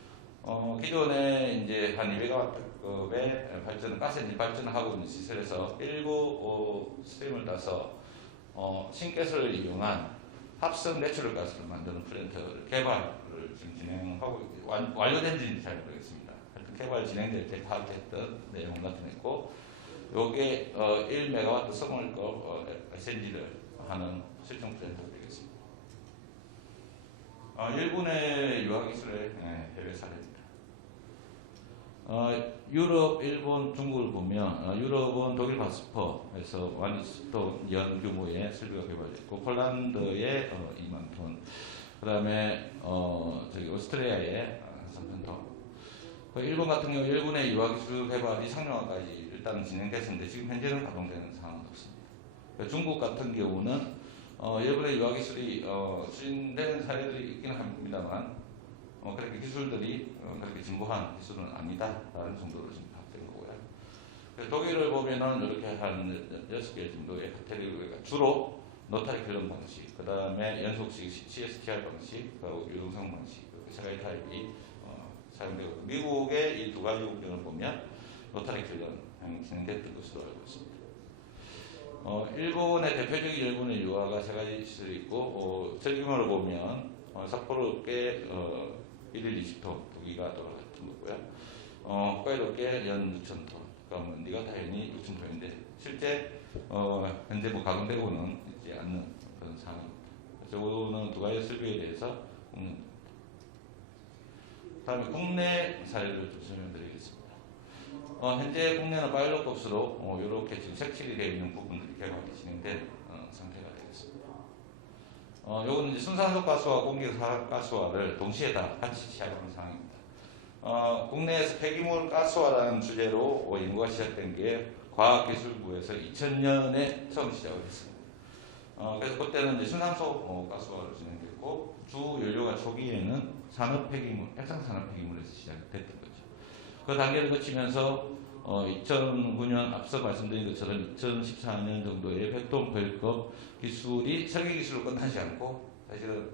기존에 이제 한 200W급의 발전, 가스엔진 발전을 하고 있는 시설에서 일부 스팀을 따서 신가스를 이용한 합성 내추럴 가스를 만드는 플랜트 개발을 지금 진행하고 완료된지는 잘 모르겠습니다. 하여튼 개발 진행될 때 파악했던 내용 같은 있고 요게 1메가와트 성월급 SNG를 하는 실증 플랜트가 되겠습니다. 일본의 유화기술의 해외 사례입니다. 유럽, 일본, 중국을 보면 유럽은 독일 바스퍼에서 완전 연 규모의 설비가 개발됐고 폴란드에 2만 톤, 그 다음에 오스트리아에 3천 톤, 일본 같은 경우 일본의 유화기술 개발이 상용화까지 일단 진행됐었는데 지금 현재는 가동되는 상황은 없습니다. 중국 같은 경우는 일본의 유화기술이 추진되는 사례들이 있기는 합니다만 그렇게 기술들이 그렇게 진보한 기술은 아니다라는 정도로 지금 파악된 거고요. 독일을 보면은 이렇게 한 6개 정도의 카테고리가 주로 노타리 클럽 방식, 그 다음에 연속식 CSTR 방식, 그리고 유동성 방식, 세 가지 타입이 사용되고, 미국의 이 두 가지 국경을 보면 노타리 클럽이 진행됐던 것으로 알고 있습니다. 일본의 대표적인 일본의 유화가 세 가지씩 있고, 설규모를 보면 삿포로께 1일 20톤 두기가 돌아갔던 거고요. 홋카이도께 연 6,000톤, 그러면 니가 당연히 6,000톤인데 실제 현재 뭐 가동되고는 있지 않는 그런 상황입니다. 그래서 이거는 두 가지 설비에 대해서 다음에 국내 사례를 좀 설명드리겠습니다. 현재 국내는 파일럿 값으로 이렇게 지금 색칠이 되어 있는 부분들이 개발이 진행된 상태가 되겠습니다. 요거는 이제 순산소 가스와 공기 가스화를 동시에 다 같이 시작하는 상황입니다. 국내에서 폐기물 가스화라는 주제로 연구가 시작된 게 과학기술부에서 2000년에 처음 시작을 했습니다. 그래서 그때는 이제 순산소 가스화로 진행됐고 주 연료가 초기에는 산업 폐기물, 핵상 산업 폐기물에서 시작됐던 거죠. 그 단계를 거치면서 2009년 앞서 말씀드린 것처럼 2014년 정도의 백톤 포일급 기술이 설계 기술로 끝나지 않고 사실은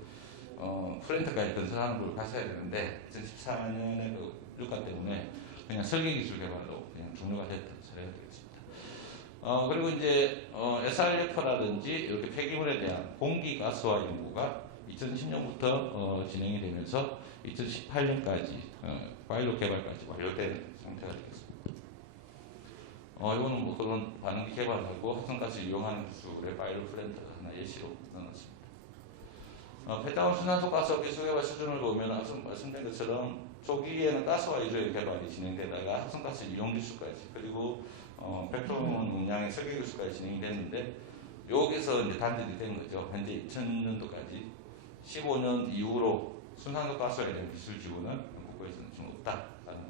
플랜트까지 건설하는 걸 갔어야 되는데 2014년에 그 유가 때문에 그냥 설계 기술 개발로 그냥 종료가 됐던 사례가 되겠습니다. 그리고 이제 SRF라든지 이렇게 폐기물에 대한 공기 가스화 연구가 2010년부터 진행이 되면서 2018년까지 파일럿 개발까지 완료된 상태가 되겠습니다. 이거는 뭐 그런 반응기 개발하고 합성가스 이용하는 기술의 파일럿 플랜트가 하나 예시로 넣어놨습니다. 폐자원 순환소 가스 기술 개발 수준을 보면 앞서 말씀드린 것처럼 초기에는 가스화 위주의 개발이 진행되다가 합성가스 이용 기술까지 그리고 백톤 용량의 설계 기술까지 진행이 됐는데 여기서 이제 단절이 된 거죠. 현재 2000년도까지 15년 이후로 순환소 가스화에 대한 기술 지원은 국가에서는 좀 없다라는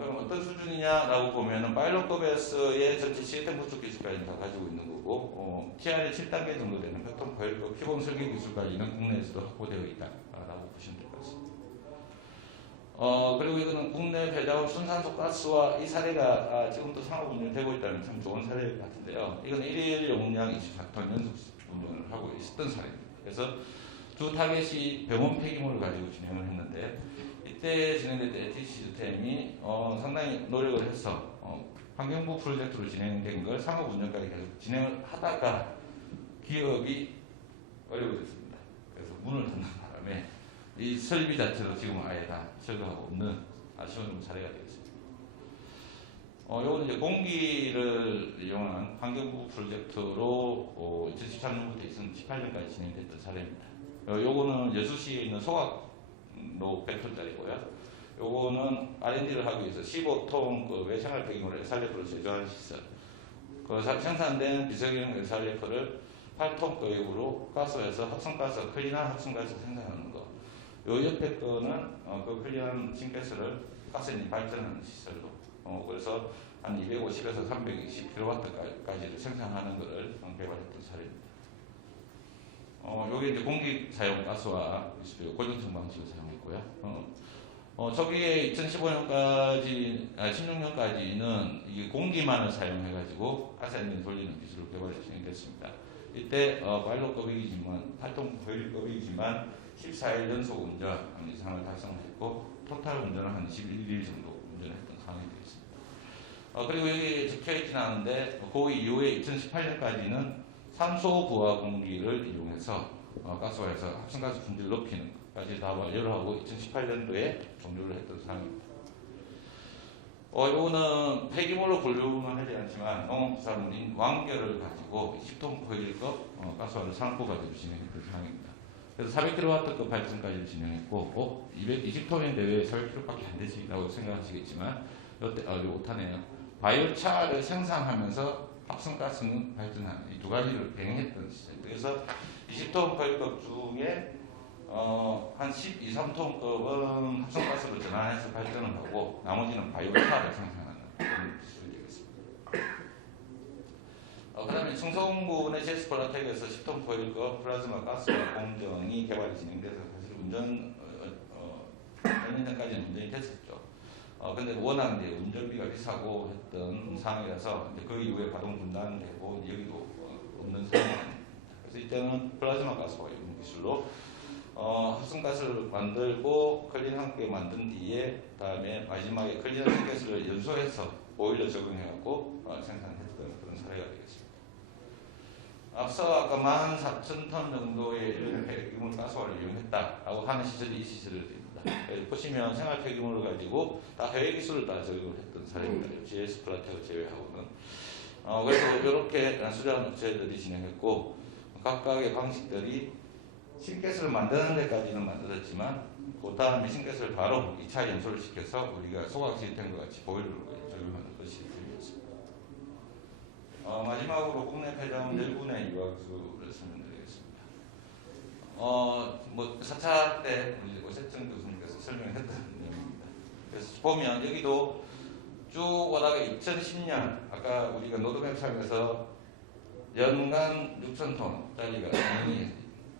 그럼 어떤 수준이냐라고 보면은 파일럿급에서의 전체 시스템 구축 기술까지 다 가지고 있는 거고 TR의 7단계 정도 되는 패턴 파일럿급 기본 설계 기술까지는 국내에서도 확보되어 있다라고 보시면 될 것 같습니다. 그리고 이거는 국내 배자원 순산소 가스화 이 사례가 지금도 상업 운영되고 있다는 참 좋은 사례 같은데요. 이건 1일 용량 24톤 연속 운전을 하고 있었던 사례입니다. 그래서 주 타겟이 병원 폐기물을 가지고 진행을 했는데 이때 진행됐던 LT 시스템이 상당히 노력을 해서 환경부 프로젝트로 진행된 걸 상업 운영까지 계속 진행을 하다가 기업이 어려워졌습니다. 그래서 문을 닫는 바람에 이 설비 자체도 지금 아예 다 철거하고 없는 아쉬운 사례가 되겠습니다. 이거는 이제 공기를 이용한 환경부 프로젝트로 2013년부터 2018년까지 진행됐던 사례입니다. 요거는 여수시에 있는 소각로 100톤짜리고요. 요거는 R&D를 하기 위해서 15톤 그 외생활 폐기물을 SRF로 제조하는 시설. 그 생산된 비석유형 SRF를 8톤 거액으로 가스에서 합성가스, 클린한 합성가스 생산하는 거. 요 옆에 거는 그 클린한 싱가스를 가스에 발전하는 시설로. 그래서 한 250에서 320kW까지를 생산하는 것을 개발했던 사례입니다. 여기 이제 공기 사용 가스와 고정성 방식을 사용했고요. 초기에 2015년까지, 16년까지는 이게 공기만을 사용해가지고 가스엔진 돌리는 기술을 개발해 진행됐습니다. 이때 파일럿급이지만 8톤 거일급이지만 14일 연속 운전 이상을 달성했고 토탈 운전은 한 21일 정도 운전했던 상황이 되겠습니다. 그리고 여기 적혀있진 않은데 그 이후에 2018년까지는 산소 부하 공기를 이용해서 가스화에서 합성가스 분출을 높이는 것까지 다 완료를 하고 2018년도에 종료를 했던 상황입니다. 이거는 폐기물로 분류는 하지 않지만 농업부산물인 왕겨를 가지고 10톤 포일급 가스화를 상고 가지고 진행했던 상황입니다. 그래서 400kW급 발전까지 진행했고 220톤인데 왜 400kW밖에 안 되지? 라고 생각하시겠지만 이때 이거 5탄이에요. 바이오차를 생산하면서 합성가스는 발전하는 이 두 가지를 병행했던 시절. 그래서 20톤 포일급 중에 한 12, 3톤급은 합성가스로 전환해서 발전을 하고 나머지는 바이오차를 생산하는 그런 기술이 되겠습니다. 그 다음에 충성군의 제스플라텍에서 10톤 포일과 플라즈마 가스 공정이 개발이 진행돼서 사실 몇 년 전까지는 운전이 됐었죠. 근데 워낙 이제 운전비가 비싸고 했던 상황이라서 이제 그 이후에 가동 중단되고 여기도 없는 상황입니다. 그래서 이때는 플라즈마 가스와 이런 기술로 합성가스를 만들고 클린 함께 만든 뒤에 다음에 마지막에 클린한 승가스를 연소해서 보일러 적용해갖고 생산했던 그런 사례가 되겠습니다. 앞서 아까 14,000톤 정도의 일련의 폐기물 가스화를 이용했다라고 하는 시설이 이 시설입니다. 보시면 생활 폐기물을 가지고 다 해외 기술을 다 적용을 했던 사례입니다. GS 플라텍을 제외하고는. 그래서 이렇게 수자원 업체들이 진행했고 각각의 방식들이 신가스를 만드는 데까지는 만들었지만 그 다음에 신가스를 바로 2차 연소를 시켜서 우리가 소각 시스템과 같이 보일러로 적용하는 것이 시스템이었습니다. 마지막으로 국내 폐자원 10분의 유학수를 설명드리겠습니다. 뭐 4차 때 우리 오세청 교수님께서 설명했던 내용입니다. 그래서 보면 여기도 쭉 오다가 2010년 아까 우리가 노드맵상에서 연간 6,000톤짜리가 진행이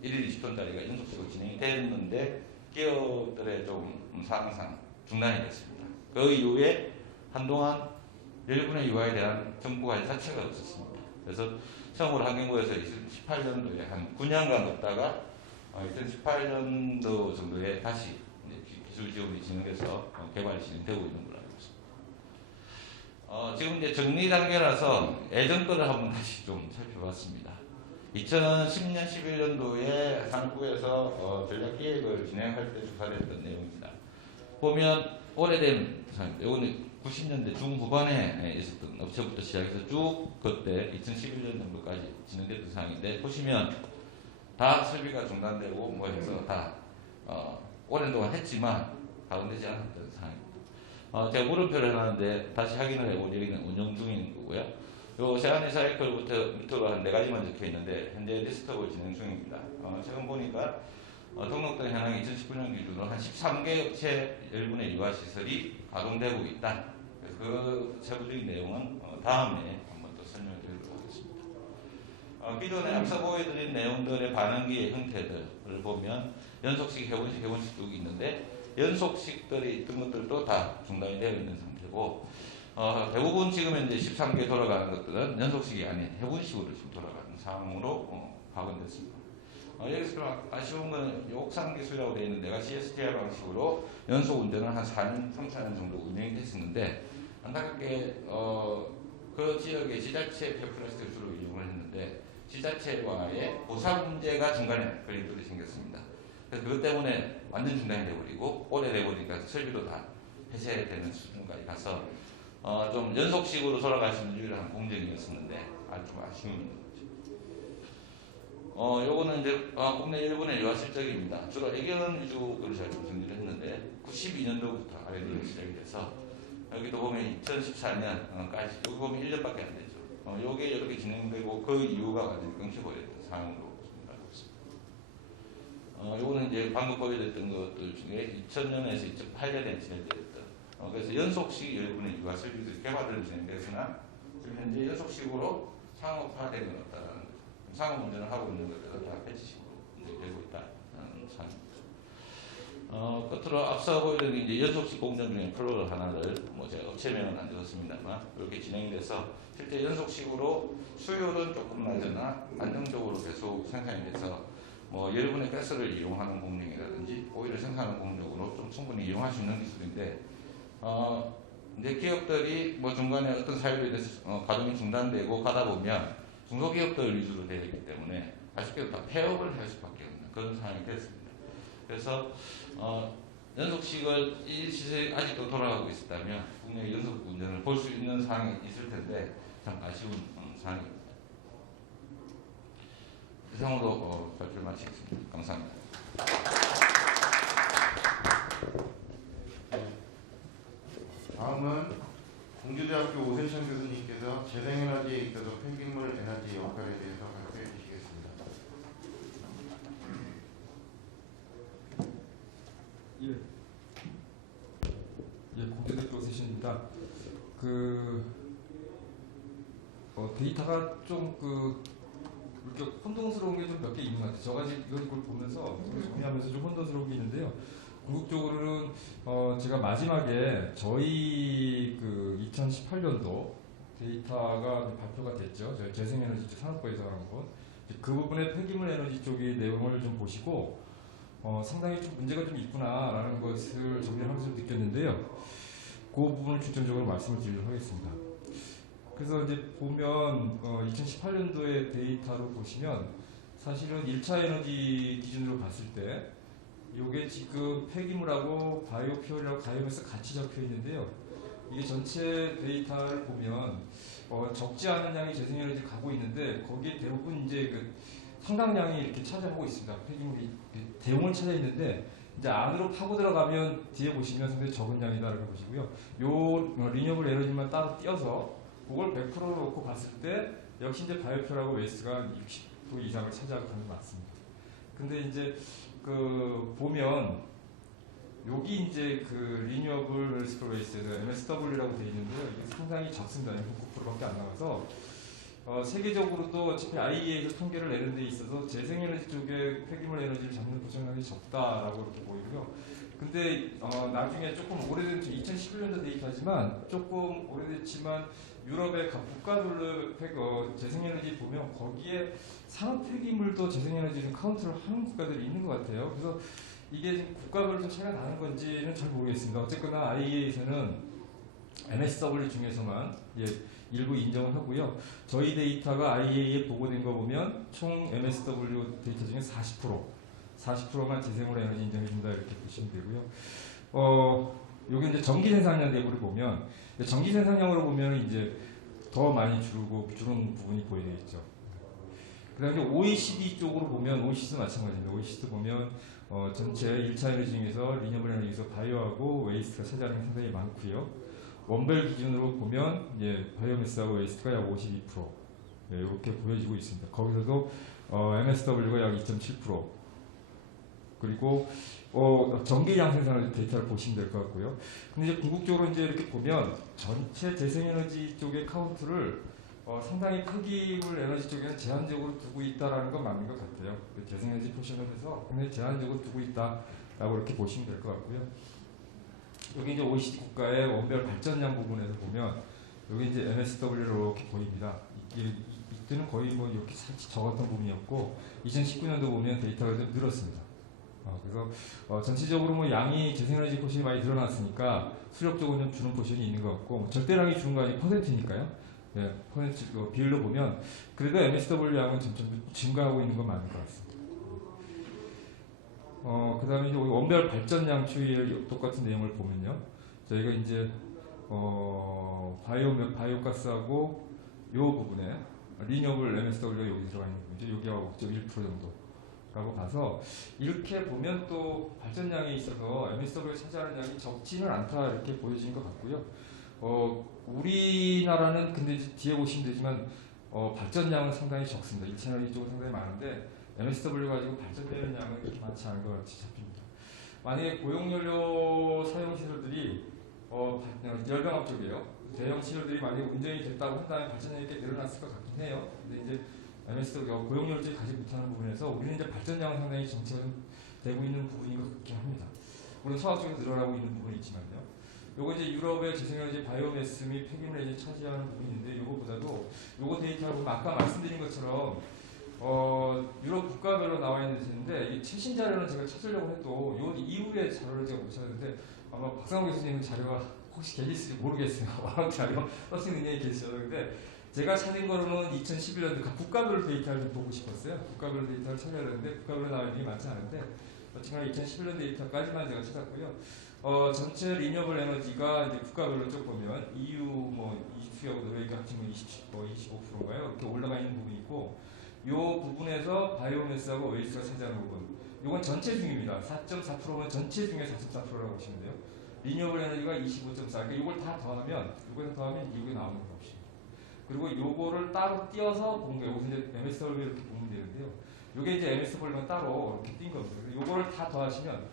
1일 20톤짜리가 연속적으로 진행이 됐는데 기업들의 좀 사항상 중단이 됐습니다. 그 이후에 한동안 10분의 유아에 대한 정부 관리 자체가 없었습니다. 그래서 처음으로 환경부에서 2018년도에 한 9년간 없다가 2018년도 정도에 다시 기술 지원이 진행돼서 개발이 진행되고 있는 걸로 알고 있습니다. 지금 이제 정리 단계라서 예전 거를 한번 다시 좀 살펴봤습니다. 2010년, 11년도에 산업부에서 전략 기획을 진행할 때 주사됐던 내용입니다. 보면 오래된 이거는 90년대 중후반에 있었던 업체부터 시작해서 쭉 그때 2011년 정도까지 진행됐던 상황인데 보시면 다 설비가 중단되고 뭐 해서 다 오랜 동안 했지만 가동되지 않았던 상황입니다. 제가 물음표를 해놨는데 다시 확인을 해보니 여기는 운영 중인 거고요. 요 세안리 사이클부터 밑으로 한 4가지만 적혀 있는데 현재 리스트업을 진행 중입니다. 최근 보니까 등록된 현황 2019년 기준으로 한 13개 업체 10분의 유아 시설이 가동되고 있다. 그래서 그 세부적인 내용은 다음에 한번 더 설명을 드리도록 하겠습니다. 기존에 앞서 보여드린 내용들의 반응기의 형태들을 보면 연속식, 회원식 쭉 있는데 연속식들이 있던 것들도 다 중단이 되어 있는 상태고 대부분 지금 현재 13개 돌아가는 것들은 연속식이 아닌 해분식으로 지금 돌아가는 상황으로 파견됐습니다. 여기서 아쉬운 건 옥상 기술이라고 되어 있는 내가 CSTR 방식으로 연속 운전을 한 4년, 3년 정도 운영이 됐었는데 안타깝게 그 지역의 지자체 폐플라스틱을 주로 이용을 했는데 지자체와의 보상 문제가 중간에 걸림돌이 생겼습니다. 그래서 그것 때문에 완전 중단이 되어버리고 오래돼버리니까 설비도 다 폐쇄되는 수준까지 가서 좀 연속식으로 돌아갈 수 있는 유일한 공정이었었는데 좀 아쉬운 거죠. 요거는 이제 국내 1분의 유아 실적입니다. 주로 애견 위주로 제가 좀 정리를 했는데 92년도부터 아래로 시작이 돼서 여기도 보면 2014년까지 여기 보면 1년밖에 안 되죠. 요게 이렇게 진행되고 그 이유가 완전히 끊겨버렸던 상황으로 알고 있습니다. 요거는 이제 방금 보여드렸던 것들 중에 2000년에서 2008년에 진행됐던 그래서 연속식 10분의 유아 설비들이 개발을 진행됐으나 지금 현재 연속식으로 상업화되는 없다라는 거죠. 상업 운전을 하고 있는 것들은 다 배치식으로 되고 있다는 상황입니다. 끝으로 앞서 보여드린 이제 연속식 공정 중에 플로를 하나를 제가 업체명은 안 적었습니다만 이렇게 진행이 돼서 실제 연속식으로 수율은 조금 낮으나 안정적으로 계속 생산이 돼서 10분의 가스를 이용하는 공정이라든지 오일을 생산하는 공정으로 좀 충분히 이용할 수 있는 기술인데 이제 기업들이 중간에 어떤 사유로 인해서 가동이 중단되고 가다 보면 중소기업들 위주로 되어 있기 때문에 아쉽게도 다 폐업을 할 수밖에 없는 그런 상황이 됐습니다. 그래서 연속식을 이 시설이 아직도 돌아가고 있었다면 국내 연속 운전을 볼 수 있는 상황이 있을 텐데 참 아쉬운 상황입니다. 이상으로 발표를 마치겠습니다. 감사합니다. 다음은 공주대학교 오세천 교수님께서 재생에너지에 있어서 폐기물 에너지 역할에 대해서 발표해 주시겠습니다. 있습니다. 데이터가 좀 이렇게 혼동스러운 게 좀 몇 개 있는 것 같아요. 저가 지금 이걸 보면서 정리하면서 좀 혼동스러운 게 있는데요. 궁극적으로는 제가 마지막에 저희 2018년도 데이터가 발표가 됐죠. 저희 재생에너지 산업부에서 하는 것. 그 부분의 폐기물 에너지 쪽의 내용을 좀 보시고 상당히 좀 문제가 좀 있구나라는 것을 정리하면서 느꼈는데요. 그 부분을 중점적으로 말씀을 드리도록 하겠습니다. 그래서 이제 보면 2018년도의 데이터로 보시면 사실은 1차 에너지 기준으로 봤을 때 이게 지금 폐기물하고 바이오퓨얼이라고 가염해서 같이 적혀 있는데요. 이게 전체 데이터를 보면 적지 않은 양의 재생에너지 가고 있는데 거기에 대부분 이제 상당량이 이렇게 차지하고 있습니다. 폐기물이 대용을 차지하 있는데 이제 안으로 파고 들어가면 뒤에 보시면 상당히 적은 양이다 이렇게 보시고요. 요 리뉴얼 에너지만 따로 띄어서 그걸 100%로 놓고 봤을 때 역시 이제 바이오퓨얼하고 웨이스트가 60% 이상을 차지하고 있는 게 맞습니다. 근데 이제 보면 여기 이제 리뉴어블 뮤니시플 웨이스트에서 MSW라고 되어 있는데요. 이게 상당히 적습니다. 9%밖에 안 나와서 세계적으로도 어차피 IEA에서 통계를 내는 데 있어서 재생에너지 쪽에 폐기물 에너지를 잡는 보장량이 적다라고 이렇게 보이고요. 근데 나중에 조금 오래된 2011년도 데이터지만 조금 오래됐지만 유럽의 각 국가별로 재생에너지 보면 거기에 산업 폐기물도 재생에너지 카운트를 하는 국가들이 있는 것 같아요. 그래서 이게 지금 국가별로 좀 차이가 나는 건지는 잘 모르겠습니다. 어쨌거나 IEA에서는 MSW 중에서만 일부 인정을 하고요. 저희 데이터가 IEA에 보고된 거 보면 총 MSW 데이터 중에 40%만 재생으로 에너지 인정해준다 이렇게 보시면 되고요. 여기 이제 전기 생산량 대부를 보면 전기 생산량으로 보면 이제 더 많이 줄은 부분이 보이겠죠. 그다음에 OECD 쪽으로 보면 OECD도 마찬가지입니다. OECD 보면 전체 1차 에너지 중에서 리뉴얼 에너지에서 바이오하고 웨이스트가 차지하는 게 상당히 많고요. 원별 기준으로 보면 바이오매스하고 웨이스트가 약 52% 이렇게 보여지고 있습니다. 거기서도 MSW가 약 2.7% 그리고 전기량 생산을 데이터를 보시면 될 것 같고요. 근데 이제 궁극적으로 이제 이렇게 보면 전체 재생에너지 쪽의 카운트를 상당히 폐기물 에너지 쪽에는 제한적으로 두고 있다라는 건 맞는 것 같아요. 재생에너지 포션을 해서 굉장히 제한적으로 두고 있다라고 이렇게 보시면 될 것 같고요. 여기 이제 OECD 국가의 원별 발전량 부분에서 보면 여기 이제 MSW로 이렇게 보입니다. 이때는 거의 이렇게 적었던 부분이었고 2019년도 보면 데이터가 좀 늘었습니다. 그래서 전체적으로 양이 재생에너지 포션이 많이 늘어났으니까 수력적으로 좀 주는 포션이 있는 것 같고 절대량이 주는 거 아니고 퍼센트니까요. 퍼센트 비율로 보면 그래도 MSW 양은 점점 증가하고 있는 건 맞는 것 같습니다. 그 다음에 원별 발전량 추이의 똑같은 내용을 보면요. 저희가 이제 바이오가스하고 이 부분에 리뉴얼 MSW가 여기 들어가 있는 부분이죠. 여기하고 5.1% 정도라고 봐서 이렇게 보면 또 발전량에 있어서 MSW가 차지하는 양이 적지는 않다 이렇게 보여지는 것 같고요. 우리나라는 근데 이제 뒤에 보시면 되지만 발전량은 상당히 적습니다. 1차 에너지 쪽은 상당히 많은데 MSW 가지고 발전되는 양은 그렇게 많지 않은 것 같이 잡힙니다. 만약에 고용연료 사용 시설들이 열병합 쪽이에요. 대형 시설들이 만약에 운전이 됐다고 한다면 발전량이 꽤 늘어났을 것 같긴 해요. 근데 이제 MSW 고용연료 쪽이 가지 못하는 부분에서 우리는 이제 발전량은 상당히 정체가 되고 있는 부분인 것 같긴 합니다. 물론 서학 쪽에서 늘어나고 있는 부분이 있지만요. 요거 이제 유럽의 재생에너지 바이오매스 및 폐기물 에너지 차지하는 부분인데 요거보다도 요거 데이터를 보면 아까 말씀드린 것처럼 유럽 국가별로 나와 있는 데인데 이 최신 자료는 제가 찾으려고 해도 요 이후의 자료를 제가 못 찾았는데 아마 박상호 교수님 자료가 혹시 계실지 모르겠어요. 어느 자료 쓰시는 능력이 계시죠. 근데 제가 찾은 거로는 2011년도 각 국가별 데이터를 좀 보고 싶었어요. 국가별 데이터를 찾아야 되는데 국가별로 나와 있는 게 많지 않은데 어쨌거나 2011년 데이터까지만 제가 찾았고요. 전체 리뉴얼 에너지가 이제 국가별로 쭉 보면 EU EU하고 노르웨이 같은 거 25%인가요? 이렇게 올라가 있는 부분이 있고 이 부분에서 바이오매스하고 웨이스트가 차지하는 부분 이건 전체 중입니다. 4.4%면 전체 중에 4.4%라고 보시면 돼요. 리뉴얼 에너지가 25.4 그러니까 이걸 다 더하면 이게 나오는 것입니다. 그리고 요거를 따로 띄어서 본 거예요. 여기서 이제 MSW 이렇게 보면 되는데요. 요게 이제 MSW만 따로 이렇게 띈 겁니다. 요거를 다 더하시면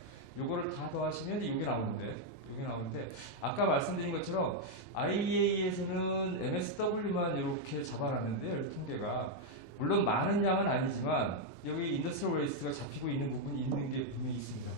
이게 나오는데 내용이 나오는데 아까 말씀드린 것처럼 IEA에서는 MSW만 이렇게 잡아놨는데요. 통계가 물론 많은 양은 아니지만 여기 인더스트리얼 웨이스트가 잡히고 있는 부분이 있는 게 분명히 있습니다.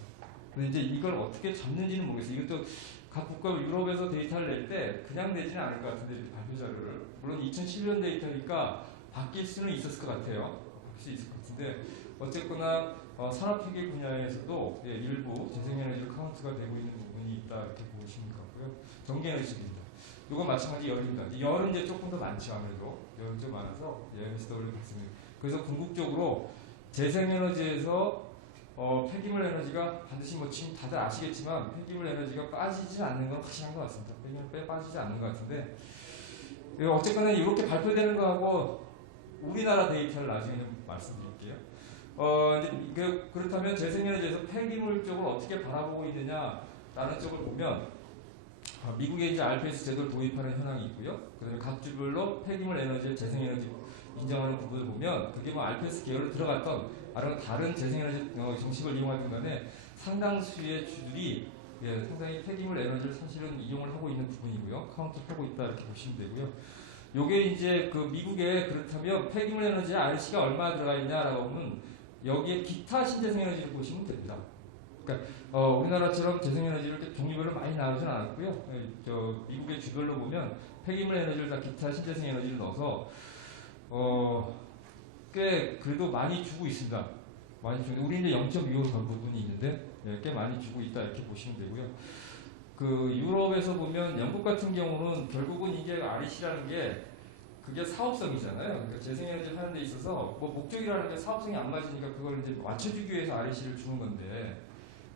근데 이제 이걸 어떻게 잡는지는 모르겠어요. 이것도 각 국가 유럽에서 데이터를 낼 때 그냥 내지는 않을 것 같은데 발표 자료를 물론 2011년 데이터니까 바뀔 수는 있었을 것 같아요. 바뀔 수 있을 것 같은데 어쨌거나 산업회계 분야에서도 일부 재생에너지로 카운트가 되고 있는 부분이 있다 이렇게 보시면 같고요. 전기에너지입니다. 이건 마찬가지 열입니다. 열은 이제 조금 더 많죠. 아무래도 열은 좀 많아서 MSW 같습니다. 그래서 궁극적으로 재생에너지에서 폐기물 에너지가 반드시 뭐 지금 다들 아시겠지만 폐기물 에너지가 빠지지 않는 건 확실한 것 같습니다. 폐기물 빠지지 않는 것 같은데 어쨌거나 이렇게 발표되는 거하고 우리나라 데이터를 나중에 좀 말씀드릴게요. 그렇다면 재생에너지에서 폐기물 쪽을 어떻게 바라보고 있느냐라는 쪽을 보면 미국에 이제 RPS 제도를 도입하는 현황이 있고요. 그다음에 각 주별로 폐기물 에너지의 재생에너지 인정하는 부분을 보면 그게 뭐 RPS 계열로 들어갔던 다른 재생에너지 정식을 이용하는 간에 상당수의 주들이 상당히 폐기물 에너지를 사실은 이용을 하고 있는 부분이고요. 카운트하고 있다 이렇게 보시면 되고요. 요게 이제 그 미국에 그렇다면 폐기물 에너지에 RC가 얼마 들어가 있냐라고 하면 여기에 기타 신재생에너지를 보시면 됩니다. 그러니까 우리나라처럼 재생에너지를 이렇게 종류별로 많이 나누지는 않았고요. 미국의 주별로 보면 폐기물 에너지를 다 기타 신재생에너지를 넣어서 꽤 그래도 많이 주고 있습니다. 많이 주고 우리는 0.25 부분이 있는데 꽤 많이 주고 있다 이렇게 보시면 되고요. 그 유럽에서 보면 영국 같은 경우는 결국은 이게 REC라는 게 그게 사업성이잖아요. 그러니까 재생에너지를 하는 데 있어서 뭐 목적이라는 게 사업성이 안 맞으니까 그걸 이제 맞춰주기 위해서 REC를 주는 건데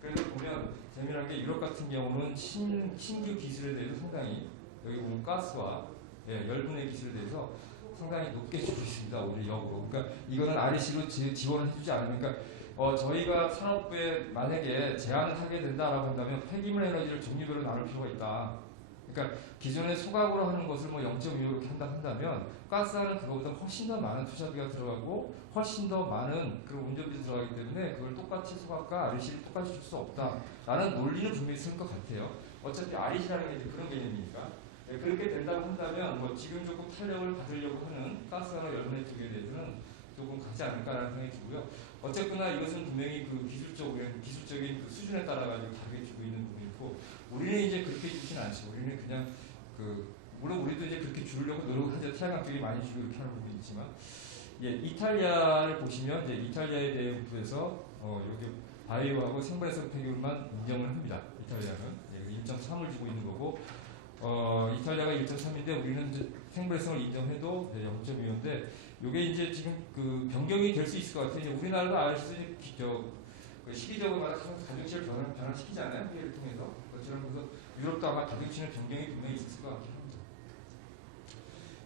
그래서 보면 재미난 게 유럽 같은 경우는 신규 기술에 대해서 상당히 여기 보면 가스와 열분의 기술에 대해서 상당히 높게 주고 있습니다. 오히려 역으로. 그러니까 이거는 REC로 지원을 해주지 않으니까 저희가 산업부에 만약에 제안을 하게 된다라고 한다면 폐기물 에너지를 종류별로 나눌 필요가 있다. 그러니까 기존에 소각으로 하는 것을 뭐 0.25 이렇게 한다면 가스하는 그거보다 훨씬 더 많은 투자비가 들어가고 훨씬 더 많은 그런 운전비도 들어가기 때문에 그걸 똑같이 소각과 REC를 똑같이 줄 수 없다라는 논리는 분명히 있을 것 같아요. 어차피 REC라는 게 이제 그런 개념이니까. 그렇게 된다고 한다면 뭐 지금 조금 탄력을 받으려고 하는 가스와 열분의 쪽에 대해서는 조금 가지 않을까라는 생각이 들고요. 어쨌거나 이것은 분명히 그 기술적인 그 수준에 따라 가지고 다르게 주고 있는 부분이고 우리는 이제 그렇게 주진 않죠. 우리는 그냥 물론 우리도 이제 그렇게 주려고 노력하죠. 태양광 쪽이 많이 주고 이렇게 하는 부분이 있지만 이탈리아를 보시면 이제 이탈리아에 대해서 이렇게 바이오하고 생물에서 폐기물만 인정을 합니다. 이탈리아는 1.3을 주고 있는 거고. 이탈리아가 1.3인데 우리는 이제 생물성을 인정해도 0.25인데 이게 이제 지금 그 변경이 될 수 있을 것 같아요. 우리나라도 RC 시기적으로 가중치를 변화시키잖아요. 회의를 통해서. 그래서 유럽도 아마 가중치는 변경이 분명히 있을 것 같긴 합니다.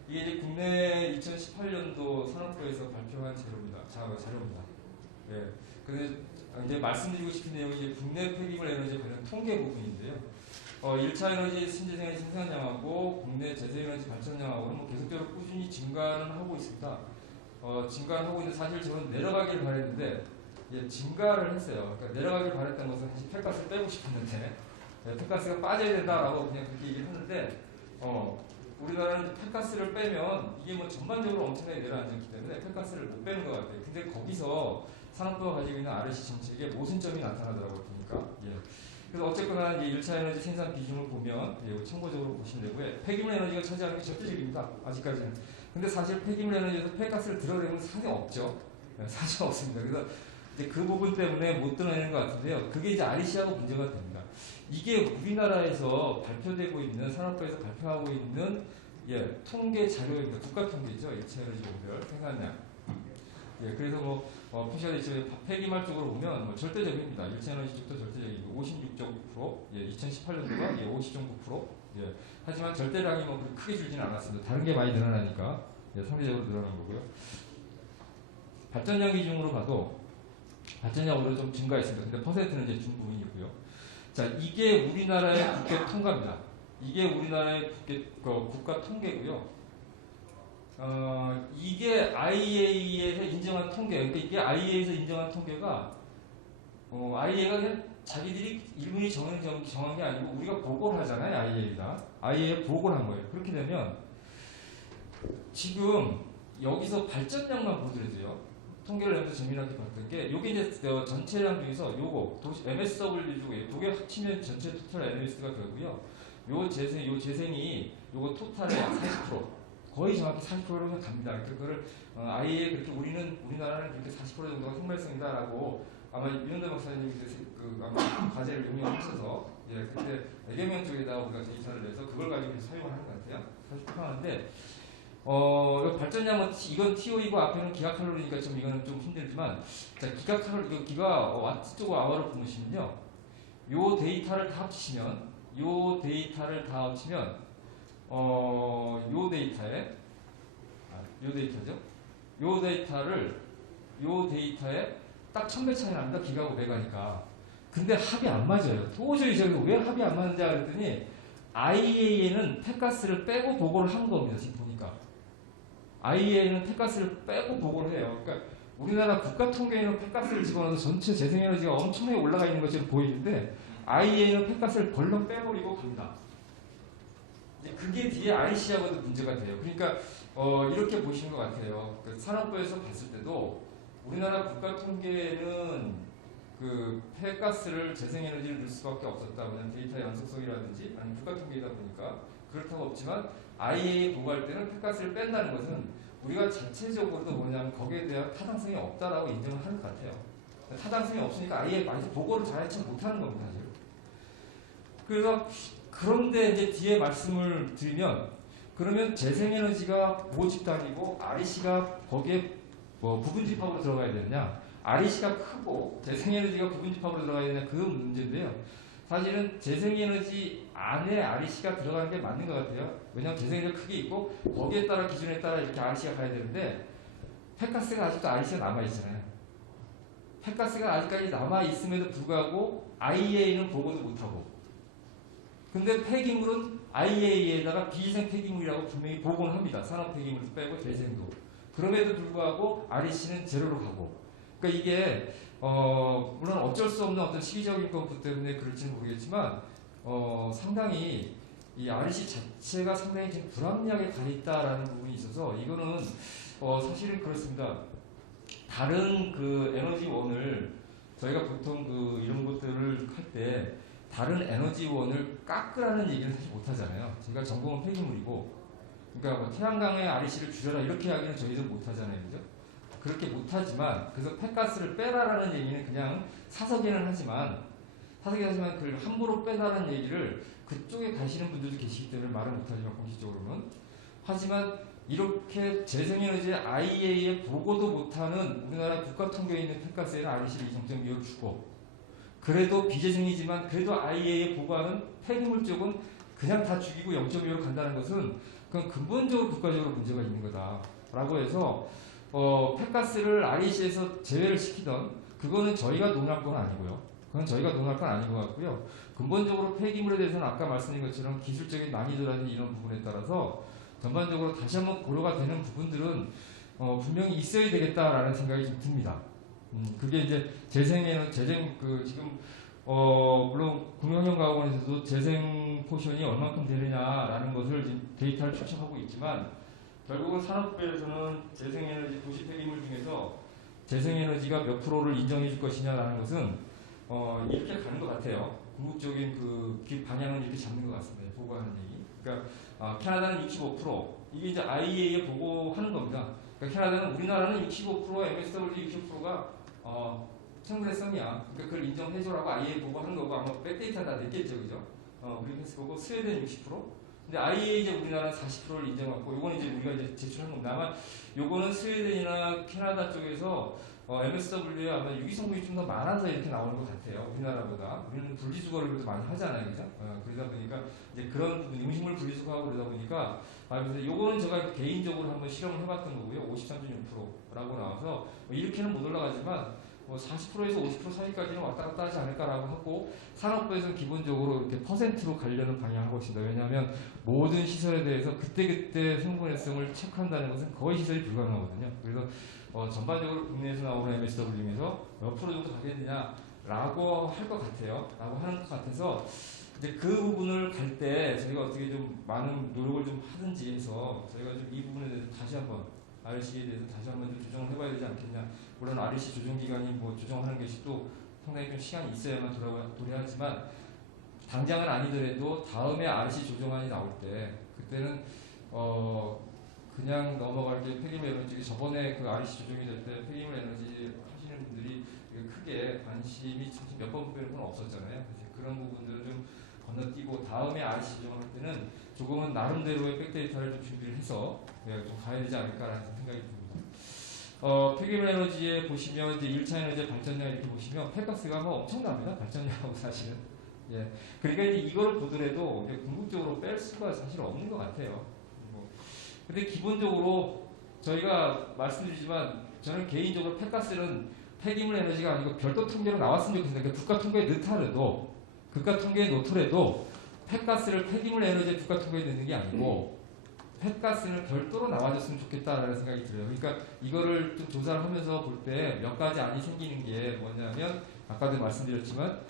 이게 이제 국내 2018년도 산업부에서 발표한 자료입니다. 그런데 이제 말씀드리고 싶은 내용이 이제 국내 폐기물 에너지 관련 통계 부분인데요. 1차 에너지 신재생에너지 생산량하고 국내 재생에너지 발전량하고는 뭐 계속적으로 꾸준히 증가는 하고 있습니다. 증가를 하고 있는데 사실 저는 내려가길 바랬는데 증가를 했어요. 그러니까 내려가길 바랬던 것은 사실 폐가스를 빼고 싶었는데 폐가스가 빠져야 된다라고 그냥 그렇게 얘기를 했는데 우리나라는 폐가스를 빼면 이게 뭐 전반적으로 엄청나게 내려앉았기 때문에 폐가스를 못 빼는 것 같아요. 근데 거기서 산업부가 가지고 있는 REC 정책에 모순점이 나타나더라고요. 보니까. 그래서 어쨌거나 이제 1차 에너지 생산 비중을 보면 참고적으로 보시면 되고요. 폐기물 에너지가 차지하는 게 절대적입니다. 아직까지는. 근데 사실 폐기물 에너지에서 폐가스를 드러내는 사실 없죠. 사실 없습니다. 그래서 이제 그 부분 때문에 못 드러내는 것 같은데요. 그게 이제 REC하고 문제가 됩니다. 이게 우리나라에서 발표되고 있는 산업부에서 발표하고 있는 통계 자료입니다. 국가 통계죠. 1차 에너지 용별 생산량. 그래서 뭐 표시가 있지만 폐기물 쪽으로 보면 절대적입니다. 1차 에너지 쪽도 절대적이고 56.9%, 2018년도가 50.9%. 하지만 절대량이 뭐 크게 줄지는 않았습니다. 다른 게 많이 늘어나니까 상대적으로 늘어난 거고요. 발전량 기준으로 봐도 발전량으로 좀 증가했습니다. 근데 퍼센트는 이제 준 부분이고요. 자, 이게 우리나라의 국계 통과입니다. 이게 우리나라의 국가 통계고요. 이게 IEA에서 인정한 통계, 그러니까 이게 IEA에서 인정한 통계가 IEA가 자기들이 일본이 정한 게 아니고 우리가 보고를 하잖아요. IAEA에 보고를 한 거예요. 그렇게 되면 지금 여기서 발전량만 보더라도요. 통계를 내면서 재미나게 봤던 게 요게 이제 전체량 중에서 요거 MSW 중에 두 개 합치면 전체 토탈 NMS가 되고요. 요 재생이 요거 토탈의 약 40% 거의 정확히 40%로 갑니다. 그거를 IAEA 그렇게 우리나라는 그렇게 40% 정도가 생발성이다라고 아마 윤현대 박사님이 아마 과제를 용역하셔서 그때 애경영 쪽에다 우리가 데이터를 내서 그걸 가지고 사용을 하는 것 같아요. 40% 하는데 발전량은 이건 TO이고 앞에는 기가칼로리니까 좀 이거는 좀 힘들지만 자 기가칼로리 기가 와트 쪽 아워를 보시면요. 요 데이터를 다 합치면 요 데이터죠. 요 데이터에 딱 1000배 차이 납니다. 기가고 메가니까. 근데 합이 안 맞아요. 도저히 저기 왜 합이 안 맞는지 알았더니 IAEA는 폐가스를 빼고 보고를 한 겁니다. 지금 보니까. IAEA는 폐가스를 빼고 보고를 해요. 그러니까 우리나라 국가 통계에는 폐가스를 집어넣어서 전체 재생에너지가 엄청나게 올라가 있는 것처럼 보이는데 IAEA는 폐가스를 벌렁 빼버리고 갑니다. 이제 그게 뒤에 REC하고도 문제가 돼요. 그러니까 이렇게 보시는 것 같아요. 그 산업부에서 봤을 때도 우리나라 국가 통계에는 그 폐가스를 재생에너지를 넣을 수밖에 없었다. 그냥 데이터 연속성이라든지 아니면 국가 통계이다 보니까 그렇다고 없지만 IAEA 보고할 때는 폐가스를 뺀다는 것은 우리가 자체적으로도 뭐냐면 거기에 대한 타당성이 없다라고 인정을 하는 것 같아요. 타당성이 없으니까 아예 보고를 잘하지 못하는 겁니다. 사실. 그래서 그런데 이제 뒤에 말씀을 드리면 그러면 재생에너지가 모집단이고 REC가 거기에 부분집합으로 들어가야 되느냐 REC가 크고 재생에너지가 부분집합으로 들어가야 되느냐 그 문제인데요. 사실은 재생에너지 안에 REC가 들어가는 게 맞는 것 같아요. 왜냐하면 재생에너지가 크게 있고 거기에 따라 기준에 따라 이렇게 REC가 가야 되는데 폐가스가 아직도 REC가 남아있잖아요. 폐가스가 아직까지 남아있음에도 불구하고 IAEA는 보고도 못하고 근데 폐기물은 IAEA에다가 비위생 폐기물이라고 분명히 보고는 합니다. 산업 폐기물도 빼고 재생도. 그럼에도 불구하고 REC는 제로로 가고. 그러니까 이게 물론 어쩔 수 없는 어떤 시기적인 것부 때문에 그럴지는 모르겠지만 상당히 이 REC 자체가 상당히 지금 불합리하게 가 있다라는 부분이 있어서 이거는 사실은 그렇습니다. 다른 그 에너지원을 저희가 보통 그 이런 것들을 할 때 다른 에너지원을 깎으라는 얘기는 사실 못하잖아요. 저희가 전공은 폐기물이고 그러니까 뭐 태양광의 REC를 줄여라 이렇게 하기는 저희도 못하잖아요. 그죠? 그렇게 못하지만 그래서 폐가스를 빼라라는 얘기는 그냥 사석에는 하지만 그걸 함부로 빼라는 얘기를 그쪽에 가시는 분들도 계시기 때문에 말을 못하지만 공식적으로는 하지만 이렇게 재생에너지 IAEA에 보고도 못하는 우리나라 국가 통계에 있는 폐가스에는 REC를 2.2를 주고 그래도 비재생이지만 그래도 IAEA에 보고하는 폐기물 쪽은 그냥 다 죽이고 0.25로 간다는 것은 그건 근본적으로 국가적으로 문제가 있는 거다라고 해서 폐가스를 REC에서 제외를 시키던 그거는 저희가 논할 건 아니고요. 그건 저희가 논할 건 아닌 것 같고요. 근본적으로 폐기물에 대해서는 아까 말씀드린 것처럼 기술적인 난이도라든지 이런 부분에 따라서 전반적으로 다시 한번 고려가 되는 부분들은 분명히 있어야 되겠다라는 생각이 좀 듭니다. 그게 이제 지금 물론 국영연구원에서도 재생 포션이 얼만큼 되느냐라는 것을 지금 데이터를 추적하고 있지만 결국은 산업부에서는 재생에너지 도시 폐기물 중에서 재생에너지가 몇 프로를 인정해 줄 것이냐라는 것은 이렇게 가는 것 같아요. 궁극적인 그 방향은 이렇게 잡는 것 같습니다. 보고하는 얘기. 그러니까 캐나다는 65% 이게 이제 IAEA에 보고하는 겁니다. 그러니까 캐나다는 우리나라는 65% MSW 60%가 청구대성이야. 그러니까 그걸 인정해줘라고 IAEA 보고하는 거고 아마 백데이터 다 냈겠죠, 그죠? 우리 했을 거고 스웨덴 60%. 근데 IAEA 이제 우리나라는 40%를 인정하고 요거는 이제 우리가 이제 제출한 겁니다. 아마 요거는 스웨덴이나 캐나다 쪽에서 MSW에 아마 유기성분이 좀 더 많아서 이렇게 나오는 것 같아요. 우리나라보다. 우리는 분리수거를 그래도 많이 하잖아요. 그죠? 그러다 보니까 이제 그런 부분, 음식물 분리수거하고 그러다 보니까 그래서 요거는 제가 개인적으로 한번 실험을 해봤던 거고요. 53.6%라고 나와서 이렇게는 못 올라가지만 40%에서 50% 사이까지는 왔다 갔다 하지 않을까라고 하고 산업부에서는 기본적으로 이렇게 퍼센트로 가려는 방향을 하고 있습니다. 왜냐하면 모든 시설에 대해서 그때그때 생분해성을 체크한다는 것은 거의 시설이 불가능하거든요. 그래서 전반적으로 국내에서 나오는 MSW 중에서 몇 프로 정도 가겠느냐라고 라고 할 것 같아요. 라고 하는 것 같아서 이제 그 부분을 갈 때 저희가 어떻게 좀 많은 노력을 좀 하든지 해서 저희가 좀 이 부분에 대해서 다시 한번 RC에 대해서 다시 한번 좀 조정을 해봐야 되지 않겠냐. 물론 RC 조정 기간이 뭐 조정하는 것이 또 상당히 좀 시간이 있어야만 도래하지만 당장은 아니더라도 다음에 RC 조정안이 나올 때 그때는 그냥 넘어갈 게 폐기물 에너지 저번에 그 RC 조정이 될 때 폐기물 에너지 하시는 분들이 크게 관심이 몇 번 빼고는 없었잖아요. 그래서 그런 부분들을 좀 건너뛰고 다음에 RC 조정을 할 때는 조금은 나름대로의 백데이터를 좀 준비를 해서 좀 가야 되지 않을까라는 생각이 듭니다. 폐기물 에너지에 보시면 이제 1차 에너지 발전량 이렇게 보시면 폐가스가 뭐 엄청납니다. 발전량하고 사실은. 예. 그러니까 이제 이거를 보더라도 궁극적으로 뺄 수가 사실 없는 것 같아요. 근데 기본적으로 저희가 말씀드리지만 저는 개인적으로 폐가스는 폐기물 에너지가 아니고 별도 통계로 나왔으면 좋겠습니다. 그러니까 국가 통계에 넣더라도 국가 통계에 놓더라도 폐가스를 폐기물 에너지 국가 통계에 넣는 게 아니고 폐가스는 별도로 나와줬으면 좋겠다라는 생각이 들어요. 그러니까 이거를 좀 조사를 하면서 볼 때 몇 가지 안이 생기는 게 뭐냐면 아까도 말씀드렸지만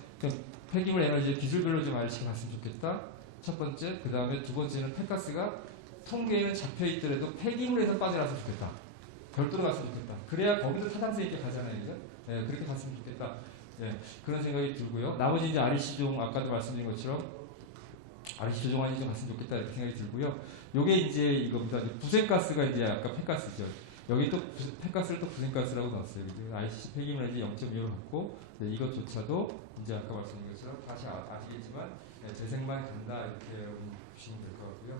폐기물 에너지 기술별로 좀 RC가 갔으면 좋겠다. 첫 번째, 그 다음에 두 번째는 폐가스가 통계에는 잡혀 있더라도 폐기물에서 빠져나왔으면 좋겠다. 별도로 갔으면 좋겠다. 그래야 거기서 타당성 있게 가잖아요, 그죠? 예, 그렇게 갔으면 좋겠다. 예, 그런 생각이 들고요. 나머지 이제 RC 조정 아까도 말씀드린 것처럼 RC 조정안이 좀 갔으면 좋겠다 이렇게 생각이 들고요. 요게 이제 이겁니다. 부생가스가 이제 아까 폐가스죠. 여기 또 폐가스를 또 부생가스라고 넣었어요. 그죠? RC 폐기물 이제 0.2로 갖고 이것조차도 이제 아까 말씀드린 것처럼 다시 아시겠지만 재생만 간다 이렇게 여러분 보시면 될 것 같고요.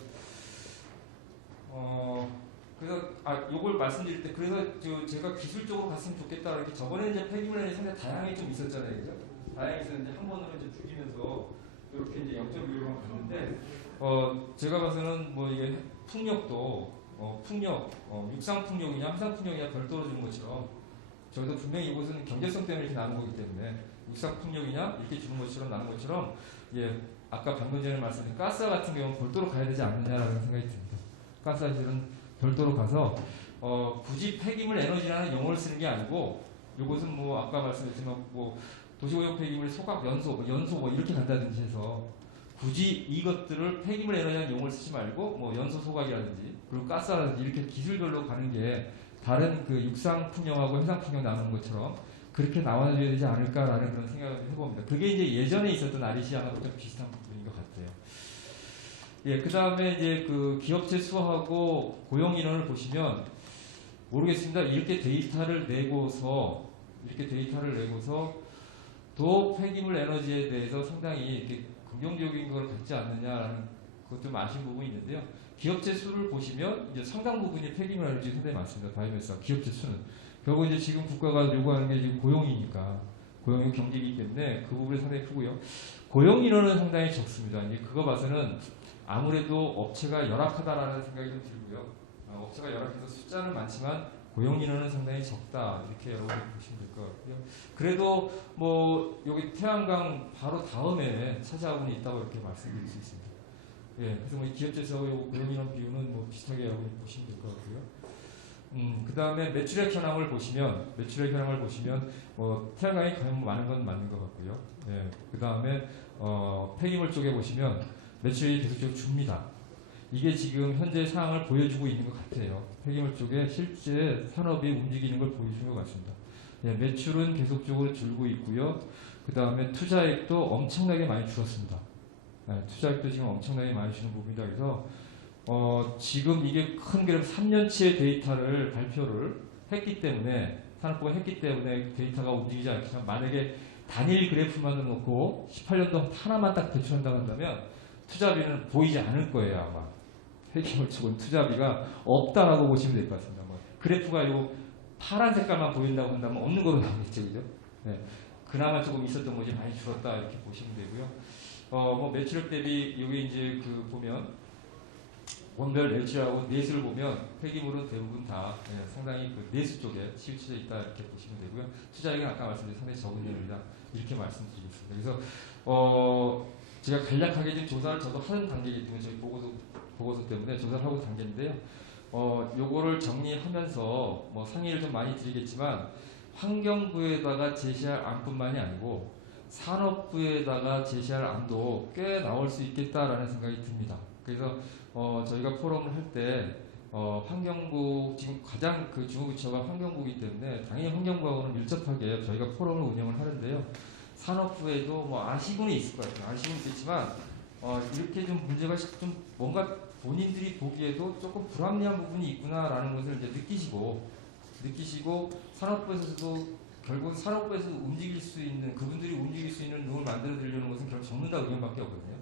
그래서 요걸 말씀드릴 때 그래서 제가 기술적으로 갔으면 좋겠다 이렇게 저번에 이제 폐기물 에너지 상당히 다양하게 좀 있었잖아요, 그죠? 다양하게 있었는데 한 번으로 이제 줄이면서 이렇게 이제 0.1로만 갔는데 제가 봐서는 뭐 이게 풍력도 육상 풍력이냐 함상 풍력이냐 별도로 주는 것처럼 저희도 분명히 이것은 경제성 때문에 이렇게 나눈 거기 때문에 육상 풍력이냐 이렇게 주는 것처럼 나눈 것처럼 아까 방금 전에 말씀드린 가스 같은 경우는 별도로 가야 되지 않느냐라는 생각이 듭니다. 가스화실은 별도로 가서 굳이 폐기물 에너지라는 용어를 쓰는 게 아니고 이것은 뭐 아까 말씀드렸지만 뭐 도시오염 폐기물 소각 연소 뭐 이렇게 간다든지 해서 굳이 이것들을 폐기물 에너지라는 용어를 쓰지 말고 뭐 연소 소각이라든지 그리고 가스라든지 이렇게 기술별로 가는 게 다른 그 육상 풍력하고 해상 풍력 나누는 것처럼 그렇게 나와줘야 되지 않을까라는 그런 생각을 해봅니다. 그게 이제 예전에 있었던 REC하고 좀 비슷한 부분인 것 같아요. 예, 그 다음에 이제 그 기업체 수하고 고용 인원을 보시면 모르겠습니다. 이렇게 데이터를 내고서 또 폐기물 에너지에 대해서 상당히 이렇게 긍정적인 걸 갖지 않느냐라는 그것도 좀 아쉬운 부분이 있는데요. 기업체 수를 보시면 이제 상당 부분이 폐기물 에너지 상당히 많습니다. 바이오매스 기업체 수는 결국 이제 지금 국가가 요구하는 게 지금 고용이니까 고용이 경제이기 때문에 그 부분이 상당히 크고요. 고용 인원은 상당히 적습니다. 이제 그거 봐서는 아무래도 업체가 열악하다라는 생각이 좀 들고요. 업체가 열악해서 숫자는 많지만 고용 인원은 상당히 적다 이렇게 여러분이 보시면 될 것 같고요. 그래도 뭐 여기 태양광 바로 다음에 차지하고는 있다고 이렇게 말씀드릴 수 있습니다. 예, 그래서 뭐 기업체에서 고용 인원 비율은 뭐 비슷하게 여러분이 보시면 될 것 같고요. 그 다음에 매출액 현황을 보시면 태양광이 과연 많은 건 맞는 것 같고요. 예, 그 다음에 폐기물 쪽에 보시면 매출액이 계속적으로 줍니다. 이게 지금 현재 상황을 보여주고 있는 것 같아요. 폐기물 쪽에 실제 산업이 움직이는 걸 보여주는 것 같습니다. 예, 매출은 계속적으로 줄고 있고요. 그 다음에 투자액도 엄청나게 많이 줄었습니다. 예, 투자액도 지금 엄청나게 많이 주는 부분이다. 그래서 지금 이게 큰 그래프 3년치의 데이터를 발표를 했기 때문에 산업부가 했기 때문에 데이터가 움직이지 않지만 만약에 단일 그래프만 놓고 18년도 하나만 딱 배출한다고 한다면 투자비는 보이지 않을 거예요. 아마 폐기물 쪽은 투자비가 없다라고 보시면 될 것 같습니다. 그래프가 요 파란 색깔만 보인다고 한다면 없는 거로 나오겠죠, 그죠? 네. 그나마 조금 있었던 것이 많이 줄었다 이렇게 보시면 되고요. 뭐 매출액 대비 여기 이제 그 보면 원별 매출하고 내수를 보면 폐기물은 대부분 다 상당히 그 내수 쪽에 치우쳐져 있다 이렇게 보시면 되고요. 투자액은 아까 말씀드린 상당히 적은 편입니다. 이렇게 말씀드리겠습니다. 그래서 제가 간략하게 지금 조사를 저도 하는 단계이기 때문에 저희 보고서 때문에 조사를 하고 단계인데요. 요거를 정리하면서 뭐 상의를 좀 많이 드리겠지만 환경부에다가 제시할 안뿐만이 아니고 산업부에다가 제시할 안도 꽤 나올 수 있겠다라는 생각이 듭니다. 그래서 저희가 포럼을 할 때 환경부 지금 가장 그 주무부처가 환경부이기 때문에 당연히 환경부하고는 밀접하게 저희가 포럼을 운영을 하는데요. 산업부에도 뭐 아시고는 있을 것 같아요. 아시고는 있겠지만 이렇게 좀 문제가 좀 뭔가 본인들이 보기에도 조금 불합리한 부분이 있구나라는 것을 이제 느끼시고 산업부에서도 결국 산업부에서 움직일 수 있는 그분들이 움직일 수 있는 룸을 만들어 드리려는 것은 결국 전문가 의견밖에 없거든요.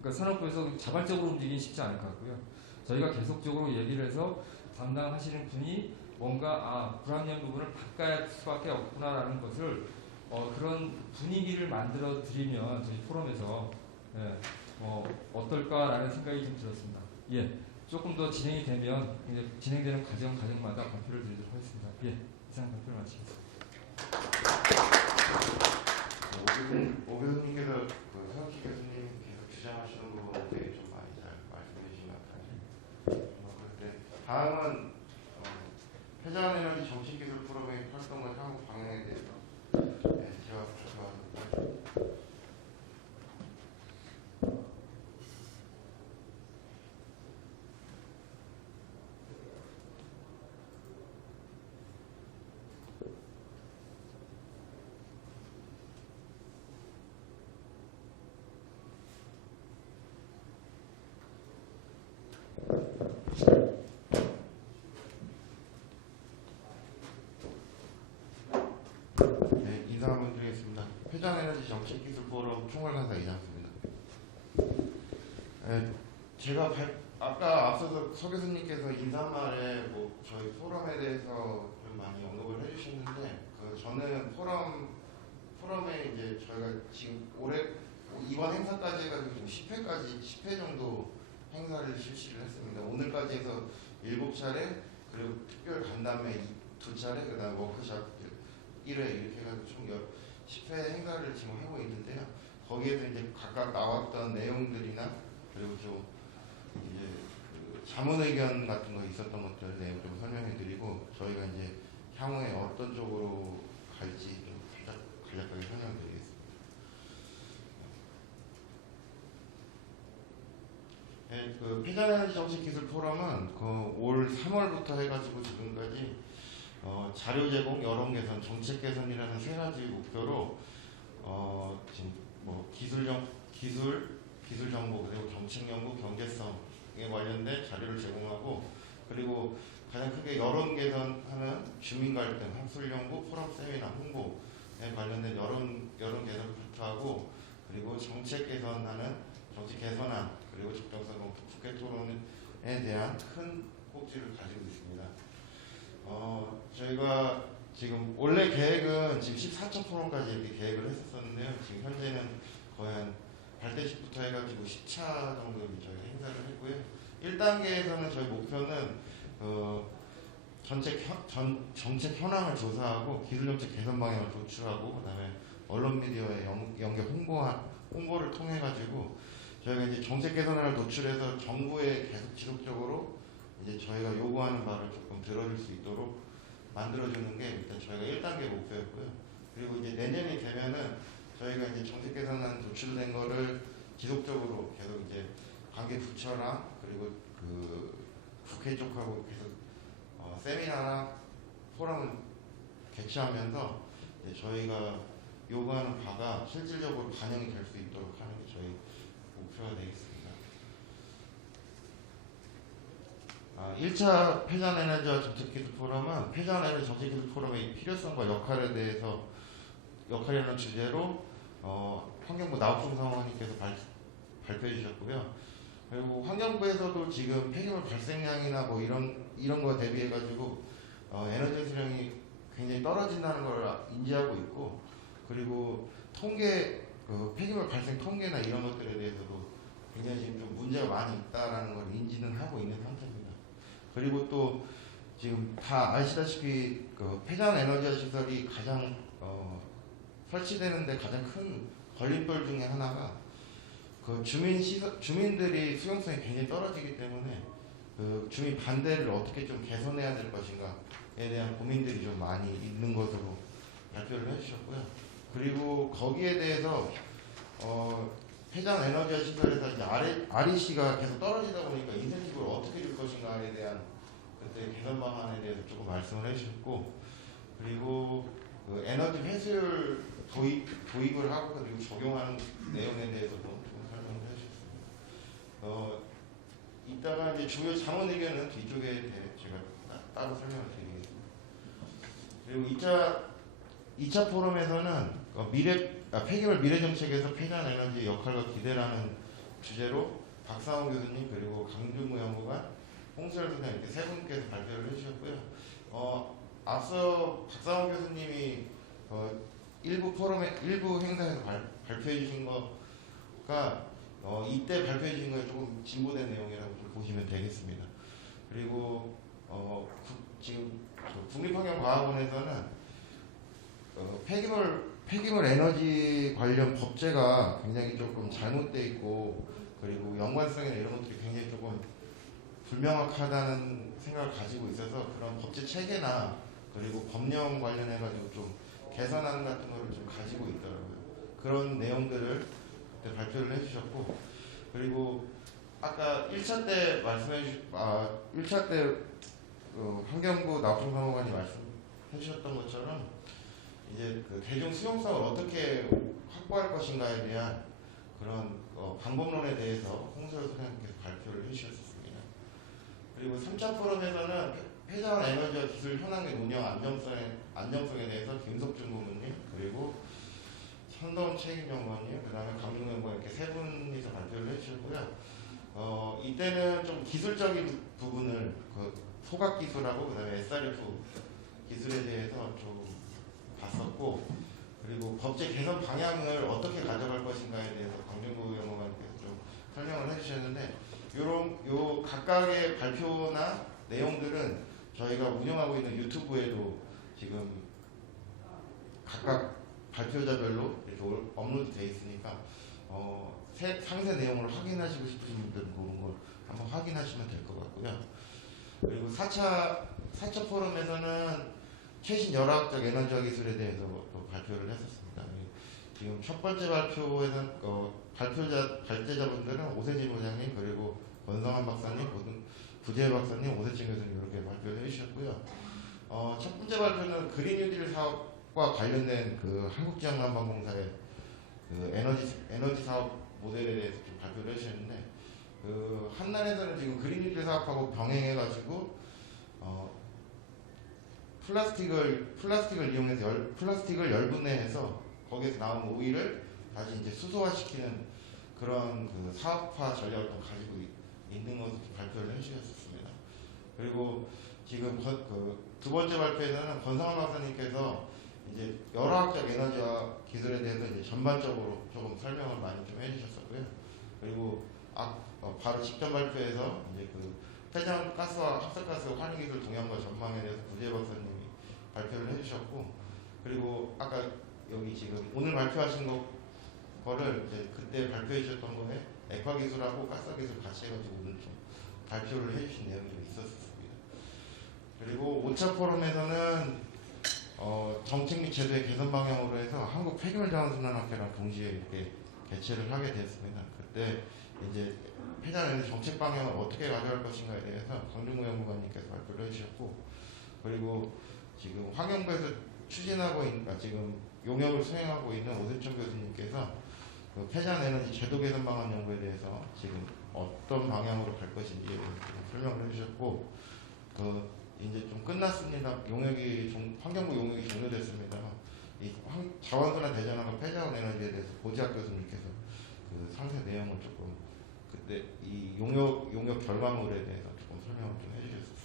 그러니까 산업부에서 자발적으로 움직이긴 쉽지 않을 것 같고요. 저희가 계속적으로 얘기를 해서 담당하시는 분이 뭔가 불합리한 부분을 바꿔야 수밖에 없구나라는 것을 그런 분위기를 만들어 드리면 저희 포럼에서 어떨까라는 생각이 좀 들었습니다. 예, 조금 더 진행이 되면 이제 진행되는 과정마다 발표를 드리도록 하겠습니다. 예, 이상 발표를 마치겠습니다. 오 교수님께서 서학기 교수님 계속 주장하시는 부분에 대해 좀 많이 잘 말씀해 주신 것 같아요. 그런데 다음은 회전에너지 정책기술 포럼의 활동을 향후 방향에 대해서 제가 발표하도록 하겠습니다. 인사 한번 드리겠습니다. 회전에너지 정책기술 포럼 총괄간사 이장수입니다. 제가 아까 앞서서 서 교수님께서 인사말에 저희 포럼에 대해서 좀 많이 언급을 해주셨는데 저는 포럼에 이제 저희가 지금 올해 이번 행사까지 해가지고 10회 정도 행사를 실시를 했습니다. 오늘까지 해서 7차례 그리고 특별 간담회 2차례 그다음 워크숍 1회 이렇게 해가지고 총 10회 행사를 지금 하고 있는데요. 거기에서 이제 각각 나왔던 내용들이나 그리고 좀 이제 자문 의견 같은 거 있었던 것들 내용 좀 설명해드리고 저희가 이제 향후에 어떤 쪽으로 갈지 좀 간략하게 설명드리겠습니다. 네, 회전에너지 정책기술 포럼은 올 3월부터 해가지고 지금까지 자료 제공, 여론 개선, 정책 개선이라는 3가지 목표로 지금 기술 정보 그리고 정책 연구, 경제성에 관련된 자료를 제공하고 그리고 가장 크게 여론 개선하는 주민 갈등, 학술 연구, 포럼 세미나, 홍보에 관련된 여론 개선 파트하고 그리고 정책 개선하는 정책 개선안 그리고 적정성 검토, 국회 토론에 대한 큰 꼭지를 가지고 있습니다. 저희가 지금 원래 계획은 지금 14차 포럼까지 이렇게 계획을 했었는데요. 지금 현재는 거의 한 발대식부터 해가지고 10차 정도 저희가 행사를 했고요. 1단계에서는 저희 목표는 정책 현황을 조사하고 기술정책 개선 방향을 도출하고 그다음에 언론 미디어의 연계 홍보를 통해 가지고 저희가 이제 정책 개선안을 도출해서 정부에 계속 지속적으로 이제 저희가 요구하는 바를 조금 들어줄 수 있도록 만들어주는 게 일단 저희가 1단계 목표였고요. 그리고 이제 내년이 되면은 저희가 이제 정책 개선안 도출된 거를 지속적으로 계속 이제 관계 부처랑 그리고 국회 쪽하고 계속 세미나나 포럼을 개최하면서 이제 저희가 요구하는 바가 실질적으로 반영이 될 수 있도록 하는 게 저희 목표가 되겠습니다. 1차 회전에너지와 정책기술 포럼은 회전에너지 정책기술 포럼의 필요성과 역할이라는 주제로 환경부 나옥중 사원님께서 발표해 주셨고요. 그리고 환경부에서도 지금 폐기물 발생량이나 이런 거 대비해 가지고 에너지 수량이 굉장히 떨어진다는 걸 인지하고 있고 그리고 폐기물 발생 통계나 이런 것들에 대해서도 굉장히 지금 좀 문제가 많이 있다라는 걸 인지는 하고 있는 상태입니다. 그리고 또 지금 다 아시다시피 폐전 에너지 시설이 가장 설치되는데 가장 큰 걸림돌 중에 하나가 주민들이 수용성이 굉장히 떨어지기 때문에 주민 반대를 어떻게 좀 개선해야 될 것인가에 대한 고민들이 좀 많이 있는 것으로 발표를 해주셨고요. 그리고 거기에 대해서 회전 에너지화 시설에서 이제 REC가 계속 떨어지다 보니까 인센티브를 어떻게 줄 것인가에 대한 그때 개선 방안에 대해서 조금 말씀을 해주셨고, 그리고 그 에너지 회수율 도입을 하고 그리고 적용하는 내용에 대해서도 좀 설명을 해주셨습니다. 이따가 이제 주요 자문 의견은 뒤쪽에 대해 제가 따로 설명을 드리겠습니다. 그리고 2차 포럼에서는 폐기물 미래 정책에서 폐전 에너지 역할과 기대라는 주제로 박상호 교수님 그리고 강준무 연구관, 홍수열 선생 이렇게 세 분께서 발표를 해주셨고요. 앞서 박상호 교수님이 일부 행사에서 발표해 주신 거가 이때 발표해 주신 거에 조금 진보된 내용이라고 좀 보시면 되겠습니다. 그리고 지금 국립환경과학원에서는 폐기물 에너지 관련 법제가 굉장히 조금 잘못되어 있고, 그리고 연관성이나 이런 것들이 굉장히 조금 불명확하다는 생각을 가지고 있어서 그런 법제 체계나 그리고 법령 관련해가지고 좀 개선안 같은 거를 좀 가지고 있더라고요. 그런 내용들을 그때 발표를 해주셨고, 그리고 아까 1차 때 1차 때 환경부 나우통사무관이 말씀해 주셨던 것처럼 이제 그 대중 수용성을 어떻게 확보할 것인가에 대한 그런 방법론에 대해서 홍소열 소장님께서 발표를 해주셨습니다. 그리고 3차 포럼에서는 폐자원 에너지와 기술 현황 및 운영 안정성에 대해서 김석준 고문님 그리고 선동 책임연구원님 그다음에 강릉연구원 이렇게 세 분이서 발표를 해주셨고요. 이때는 좀 기술적인 부분을 소각 기술하고 그다음에 SRF 기술에 대해서 좀 봤었고, 그리고 법제 개선 방향을 어떻게 가져갈 것인가에 대해서 강준구 연구관께서 좀 설명을 해주셨는데, 요 각각의 발표나 내용들은 저희가 운영하고 있는 유튜브에도 지금 각각 발표자별로 이렇게 업로드 돼 있으니까 상세 내용을 확인하시고 싶으신 분들은 그런 걸 한번 확인하시면 될 것 같고요. 그리고 4차 포럼에서는 최신 열화학적 에너지화 기술에 대해서 또 발표를 했었습니다. 지금 첫 번째 발표에서는 발제자분들은 오세진 부장님 그리고 권성환 박사님, 구재일 박사님, 오세진 교수님 이렇게 발표를 해주셨고요. 첫 번째 발표는 그린 뉴딜 사업과 관련된 그 한국지역난방공사의 그 에너지 사업 모델에 대해서 좀 발표를 해주셨는데, 그 한난에서는 지금 그린 뉴딜 사업하고 병행해가지고 플라스틱을 이용해서 플라스틱을 열분해해서 거기에서 나온 오일을 다시 이제 수소화시키는 그런 그 사업화 전략을 또 가지고 있는 것을 발표를 해주셨습니다. 그리고 지금 두 번째 발표에서는 권상환 박사님께서 이제 열화학적 에너지와 기술에 대해서 이제 전반적으로 조금 설명을 많이 좀 해주셨었고요. 그리고 바로 직전 발표에서 이제 그 폐장 가스와 합성가스 환유 기술 동향과 전망에 대해서 구재 박사님이 발표를 해주셨고, 그리고 아까 여기 지금 오늘 발표하신 거를 이제 그때 발표해 주셨던 거에 액화 기술하고 가스 기술 같이 해가지고 오늘 좀 발표를 해주신 내용이 좀 있었습니다. 그리고 5차 포럼에서는 정책 및 제도의 개선 방향으로 해서 한국 폐기물 자원순환학회랑 동시에 이렇게 개최를 하게 되었습니다. 그때 이제 폐장 에너지 정책 방향을 어떻게 가져갈 것인가에 대해서 강준구 연구관님께서 발표를 해주셨고, 그리고 지금 환경부에서 추진하고 있는 지금 용역을 수행하고 있는 오세천 교수님께서 그 폐장 에너지 제도 개선 방안 연구에 대해서 지금 어떤 방향으로 갈 것인지에 대해서 설명을 해주셨고, 이제 좀 끝났습니다. 환경부 용역이 종료됐습니다. 이 자원순환 대전하고 폐자원 에너지에 대해서 고지학 교수님께서 그 상세 내용을 조금 그때 이 용역 결과물에 대해서 조금 설명을 좀 해주셨습니다.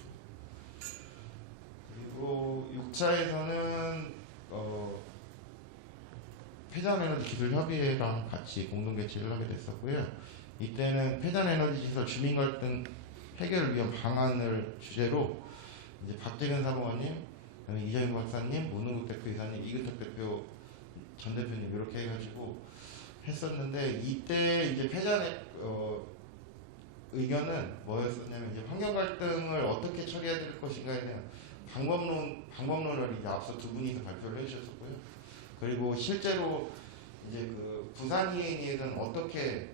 그리고 6차에서는 폐전에너지 기술협의회랑 같이 공동 개최를 하게 됐었고요. 이때는 폐전에너지 시설 주민 갈등 해결을 위한 방안을 주제로 이제 박재근 사무관님, 그다음에 이재용 박사님, 문흥국 대표이사님, 이근택 대표 전 대표님 이렇게 해가지고 했었는데, 이때 이제 폐전의 의견은 뭐였었냐면 이제 환경 갈등을 어떻게 처리해야 될 것인가에 대한 방법론을 이제 앞서 두 분이서 발표를 해주셨었고요. 그리고 실제로 이제 그 부산 ENE는 어떻게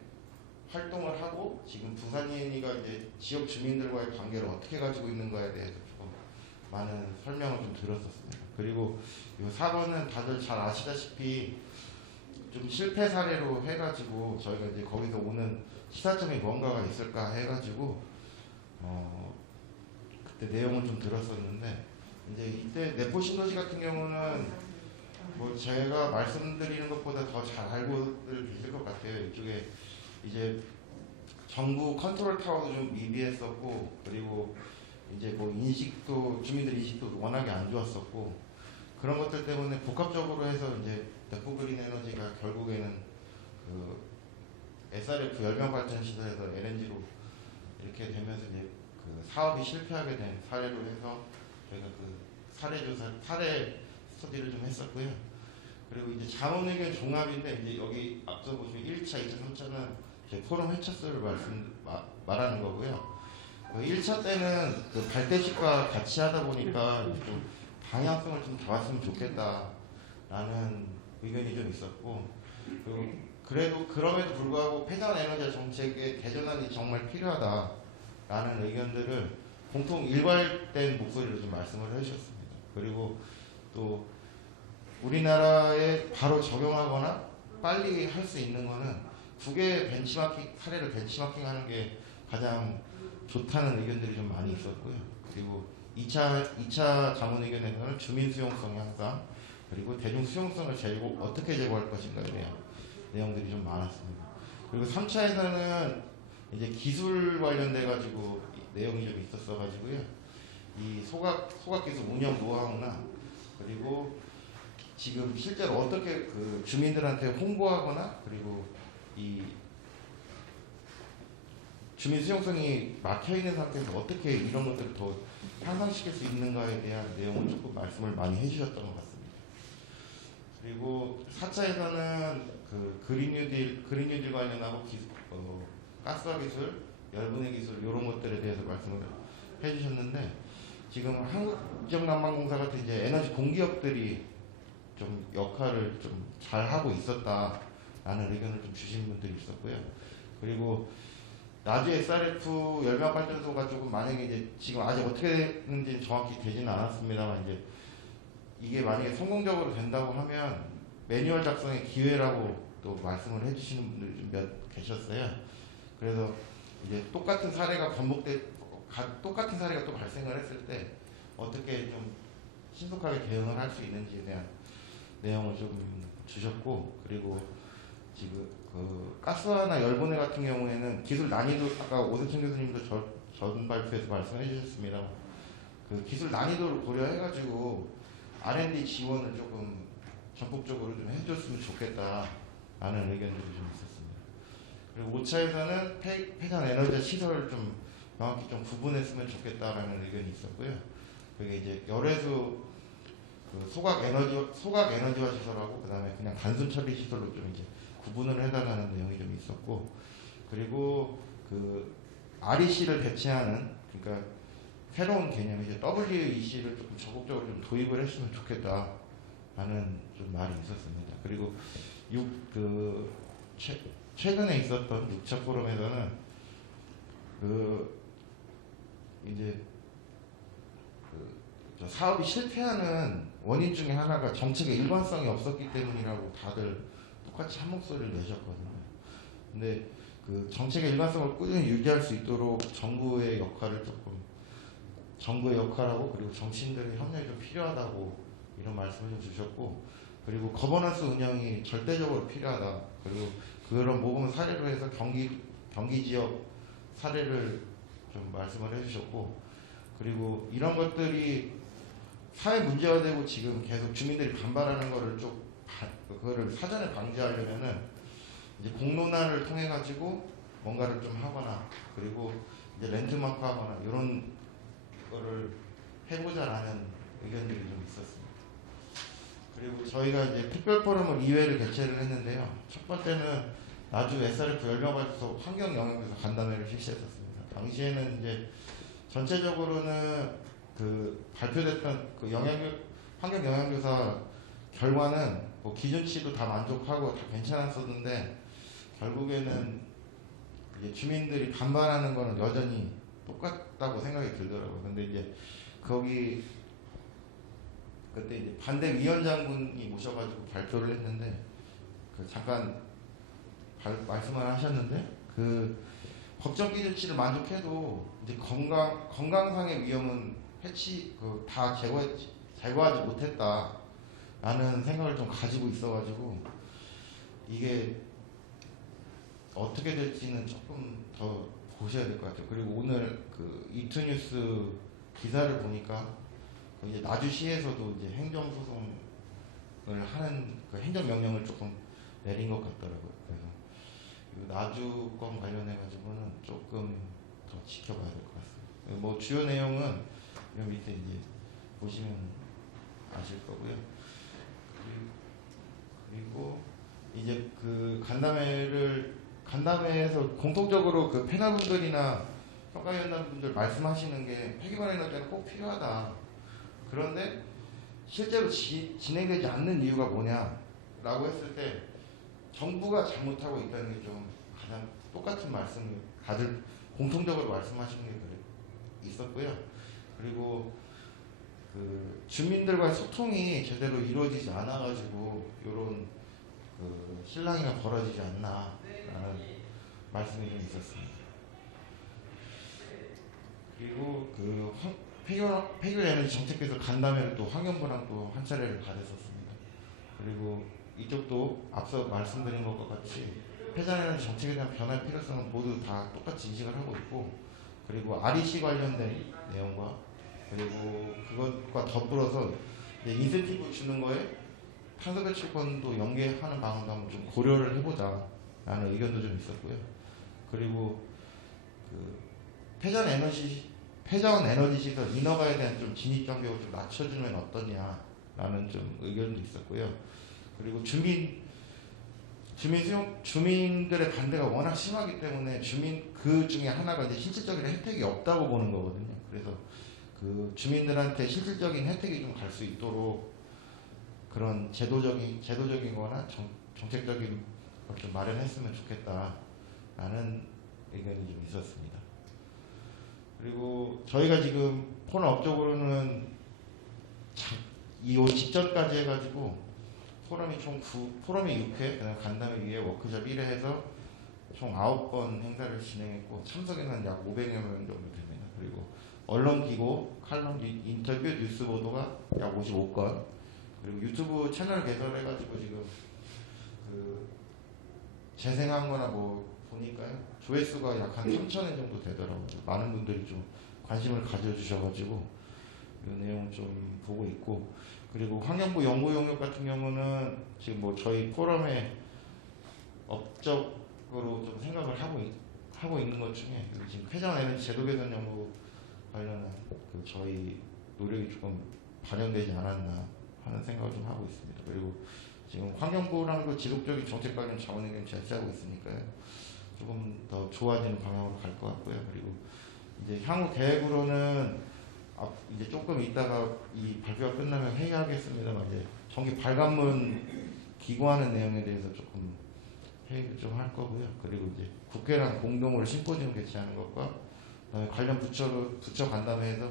활동을 하고 지금 부산 ENE가 이제 지역 주민들과의 관계를 어떻게 가지고 있는가에 대해서 조금 많은 설명을 좀 들었었습니다. 그리고 이 4번은 다들 잘 아시다시피 좀 실패 사례로 해가지고 저희가 이제 거기서 오는 시사점이 뭔가가 있을까 해가지고 그때 내용을 좀 들었었는데 이제 이때 내포 신도시 같은 경우는 뭐 제가 말씀드리는 것보다 더 잘 알고들 계실 것 같아요. 이쪽에 이제 정부 컨트롤 타워도 좀 미비했었고 그리고 이제 뭐 인식도 주민들 인식도 워낙에 안 좋았었고 그런 것들 때문에 복합적으로 해서 이제 내포 그린 에너지가 결국에는 그 SRF 열명 발전 시설에서 LNG로 이렇게 되면서 이제 그 사업이 실패하게 된 사례로 해서 저희가 그 사례 스터디를 좀 했었고요. 그리고 이제 자문의견 종합인데 이제 여기 앞서 보시면 1차, 2차, 3차는 제 포럼 해처스를 말하는 거고요. 그 1차 때는 그 발대식과 같이 하다 보니까 좀 방향성을 좀 잡았으면 좋겠다라는 의견이 좀 있었고 그리고 그래도 그럼에도 불구하고 폐전 에너지 정책의 대전환이 정말 필요하다라는 의견들을 공통 일괄된 목소리로 좀 말씀을 해주셨습니다. 그리고 또 우리나라에 바로 적용하거나 빨리 할 수 있는 거는 두 개의 사례를 벤치마킹하는 게 가장 좋다는 의견들이 좀 많이 있었고요. 그리고 2차 자문 의견에서는 주민 수용성 향상 그리고 대중 수용성을 어떻게 제고할 것인가에 대한 내용들이 좀 많았습니다. 그리고 3차에서는 이제 기술 관련돼 가지고 내용이 좀 있었어 가지고요. 이 소각 기술 운영 노하우나 그리고 지금 실제로 어떻게 그 주민들한테 홍보하거나 그리고 이 주민 수용성이 막혀 있는 상태에서 어떻게 이런 것들을 더 향상시킬 수 있는가에 대한 내용을 조금 말씀을 많이 해주셨던 것 같습니다. 그리고 4차에서는 그 그린 뉴딜 관련하고 가스화 기술, 열분해 기술 이런 것들에 대해서 말씀을 해주셨는데 지금 한국지역난방공사 같은 이제 에너지 공기업들이 좀 역할을 좀 잘 하고 있었다라는 의견을 좀 주신 분들이 있었고요. 그리고 나주 SRF 열명 발전소가 조금 만약에 이제 지금 아직 어떻게 됐는지 정확히 되지는 않았습니다만 이제 이게 만약에 성공적으로 된다고 하면 매뉴얼 작성의 기회라고 또 말씀을 해주시는 분들이 좀 몇 계셨어요. 그래서 이제 똑같은 사례가 똑같은 사례가 또 발생을 했을 때 어떻게 좀 신속하게 대응을 할 수 있는지에 대한 내용을 좀 주셨고 그리고 지금 그 가스화나 열분해 같은 경우에는 기술 난이도 아까 오승천 교수님도 전 발표에서 말씀해 주셨습니다. 그 기술 난이도를 고려해가지고 R&D 지원을 조금 전폭적으로 좀 해줬으면 좋겠다라는 의견들이 좀 있었습니다. 그리고 5차에서는 폐전 에너지 시설을 좀 명확히 좀 구분했으면 좋겠다라는 의견이 있었고요. 그게 이제 열외수 그 소각 에너지화 시설하고 그다음에 그냥 단순 처리 시설로 좀 이제 구분을 해달라는 내용이 좀 있었고 그리고 그 REC를 배치하는 그러니까 새로운 개념이죠. WEC를 조금 적극적으로 좀 도입을 했으면 좋겠다라는 좀 말이 있었습니다. 그리고 최근에 있었던 6차 포럼에서는 이제 사업이 실패하는 원인 중에 하나가 정책의 일관성이 없었기 때문이라고 다들 똑같이 한 목소리를 내셨거든요. 근데 그 정책의 일관성을 꾸준히 유지할 수 있도록 정부의 역할하고 그리고 정치인들의 협력이 좀 필요하다고 이런 말씀을 좀 주셨고 그리고 거버넌스 운영이 절대적으로 필요하다. 그리고 그런 모범 사례로 해서 경기 지역 사례를 좀 말씀을 해주셨고 그리고 이런 것들이 사회 문제화되고 지금 계속 주민들이 반발하는 거를 그거를 사전에 방지하려면은 이제 공론화를 통해 가지고 뭔가를 좀 하거나 그리고 이제 랜드마크 하거나 이런 거를 해보자라는 의견들이 좀 있었습니다. 그리고 저희가 이제 특별 포럼을 2회를 개최를 했는데요. 첫 번째는 나주 SRF 열명발전소 환경 영역에서 간담회를 실시했었습니다. 당시에는 이제 전체적으로는 그 발표됐던 그 환경 영향조사 결과는 뭐 기준치도 다 만족하고 다 괜찮았었는데 결국에는 이제 주민들이 반발하는 거는 여전히 똑같다고 생각이 들더라고요. 근데 이제 거기 그때 이제 반대위원장분이 모셔가지고 발표를 했는데 그 잠깐 말씀을 하셨는데 그 법정 기준치를 만족해도 이제 건강상의 위험은 다 제거하지 못했다라는 생각을 좀 가지고 있어가지고 이게 어떻게 될지는 조금 더 보셔야 될 것 같아요. 그리고 오늘 그 이투뉴스 기사를 보니까 이제 나주시에서도 이제 행정소송을 하는 그 행정명령을 조금 내린 것 같더라고요. 그래서 이 나주권 관련해 가지고는 조금 더 지켜봐야 될 것 같습니다. 뭐 주요 내용은 여기 밑에 이제 보시면 아실 거고요. 그리고 이제 그 간담회에서 공통적으로 그 패널분들이나 평가위원단분들 말씀하시는 게 폐기반 에너지가 꼭 필요하다. 그런데 실제로 진행되지 않는 이유가 뭐냐라고 했을 때 정부가 잘못하고 있다는 게 좀 가장 똑같은 말씀을 다들 공통적으로 말씀하시는 게 있었고요. 그리고 그 주민들과의 소통이 제대로 이루어지지 않아가지고 이런 그 실랑이가 벌어지지 않나라는 말씀이 좀 있었습니다. 그리고 그 폐기물 에너지 정책에서 간담회를 또 환경부랑 또 한 차례를 가졌었습니다. 그리고 이쪽도 앞서 말씀드린 것과 같이 폐장 에너지 정책에 대한 변화의 필요성은 모두 다 똑같이 인식을 하고 있고, 그리고 REC 관련된 내용과 그리고 그것과 더불어서 이제 인센티브 주는 거에 탄소 배출권도 연계하는 방안도 한번 좀 고려를 해보자라는 의견도 좀 있었고요. 그리고 그 폐전 에너지 시설 인허가에 대한 좀 진입 장벽을 좀 낮춰주면 어떠냐라는 좀 의견도 있었고요. 그리고 주민들의 반대가 워낙 심하기 때문에 그 중에 하나가 이제 실질적인 혜택이 없다고 보는 거거든요. 그래서 그 주민들한테 실질적인 혜택이 좀 갈 수 있도록 그런 제도적인 거나 정책적인 걸 좀 마련했으면 좋겠다라는 의견이 좀 있었습니다. 그리고 저희가 지금 포럼 업적으로는 이 직전까지 해가지고 포럼이 6회, 그다음에 간담회 위에 워크숍 1회 해서 총 9번 행사를 진행했고 참석인은 약 500여 명 정도 됩니다. 그리고 언론 기고, 칼럼, 인터뷰, 뉴스 보도가 약 55건, 그리고 유튜브 채널 개설해가지고 지금 그 재생한 거나 뭐 보니까요 조회수가 약 한 3,000회 정도 되더라고요. 많은 분들이 좀 관심을 가져주셔가지고 이 내용 좀 보고 있고, 그리고 환경부 연구 용역 같은 경우는 지금 뭐 저희 포럼의 업적으로 좀 생각을 하고 있는 것 중에 지금 폐장 에너지 제도 개선 연구 관련한 그 저희 노력이 조금 반영되지 않았나 하는 생각을 좀 하고 있습니다. 그리고 지금 환경부랑도 지속적인 정책 관련 자원 의견 제시하고 있으니까요. 조금 더 좋아지는 방향으로 갈 것 같고요. 그리고 이제 향후 계획으로는 이제 조금 있다가 이 발표가 끝나면 회의하겠습니다만 이제 정기 발간문 기고하는 내용에 대해서 조금 회의를 좀 할 거고요. 그리고 이제 국회랑 공동으로 심포지엄 개최하는 것과 그다음에 관련 부처 간담회에서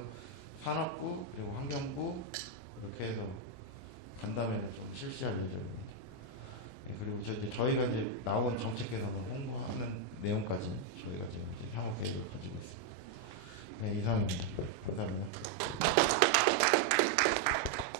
산업부 그리고 환경부 이렇게 해서 간담회를 좀 실시할 예정입니다. 네, 그리고 저희가 이제 나온 정책 개선을 홍보하는 내용까지 저희가 지금 이제 향후 계획을 가지고 있습니다. 네, 이상입니다. 감사합니다.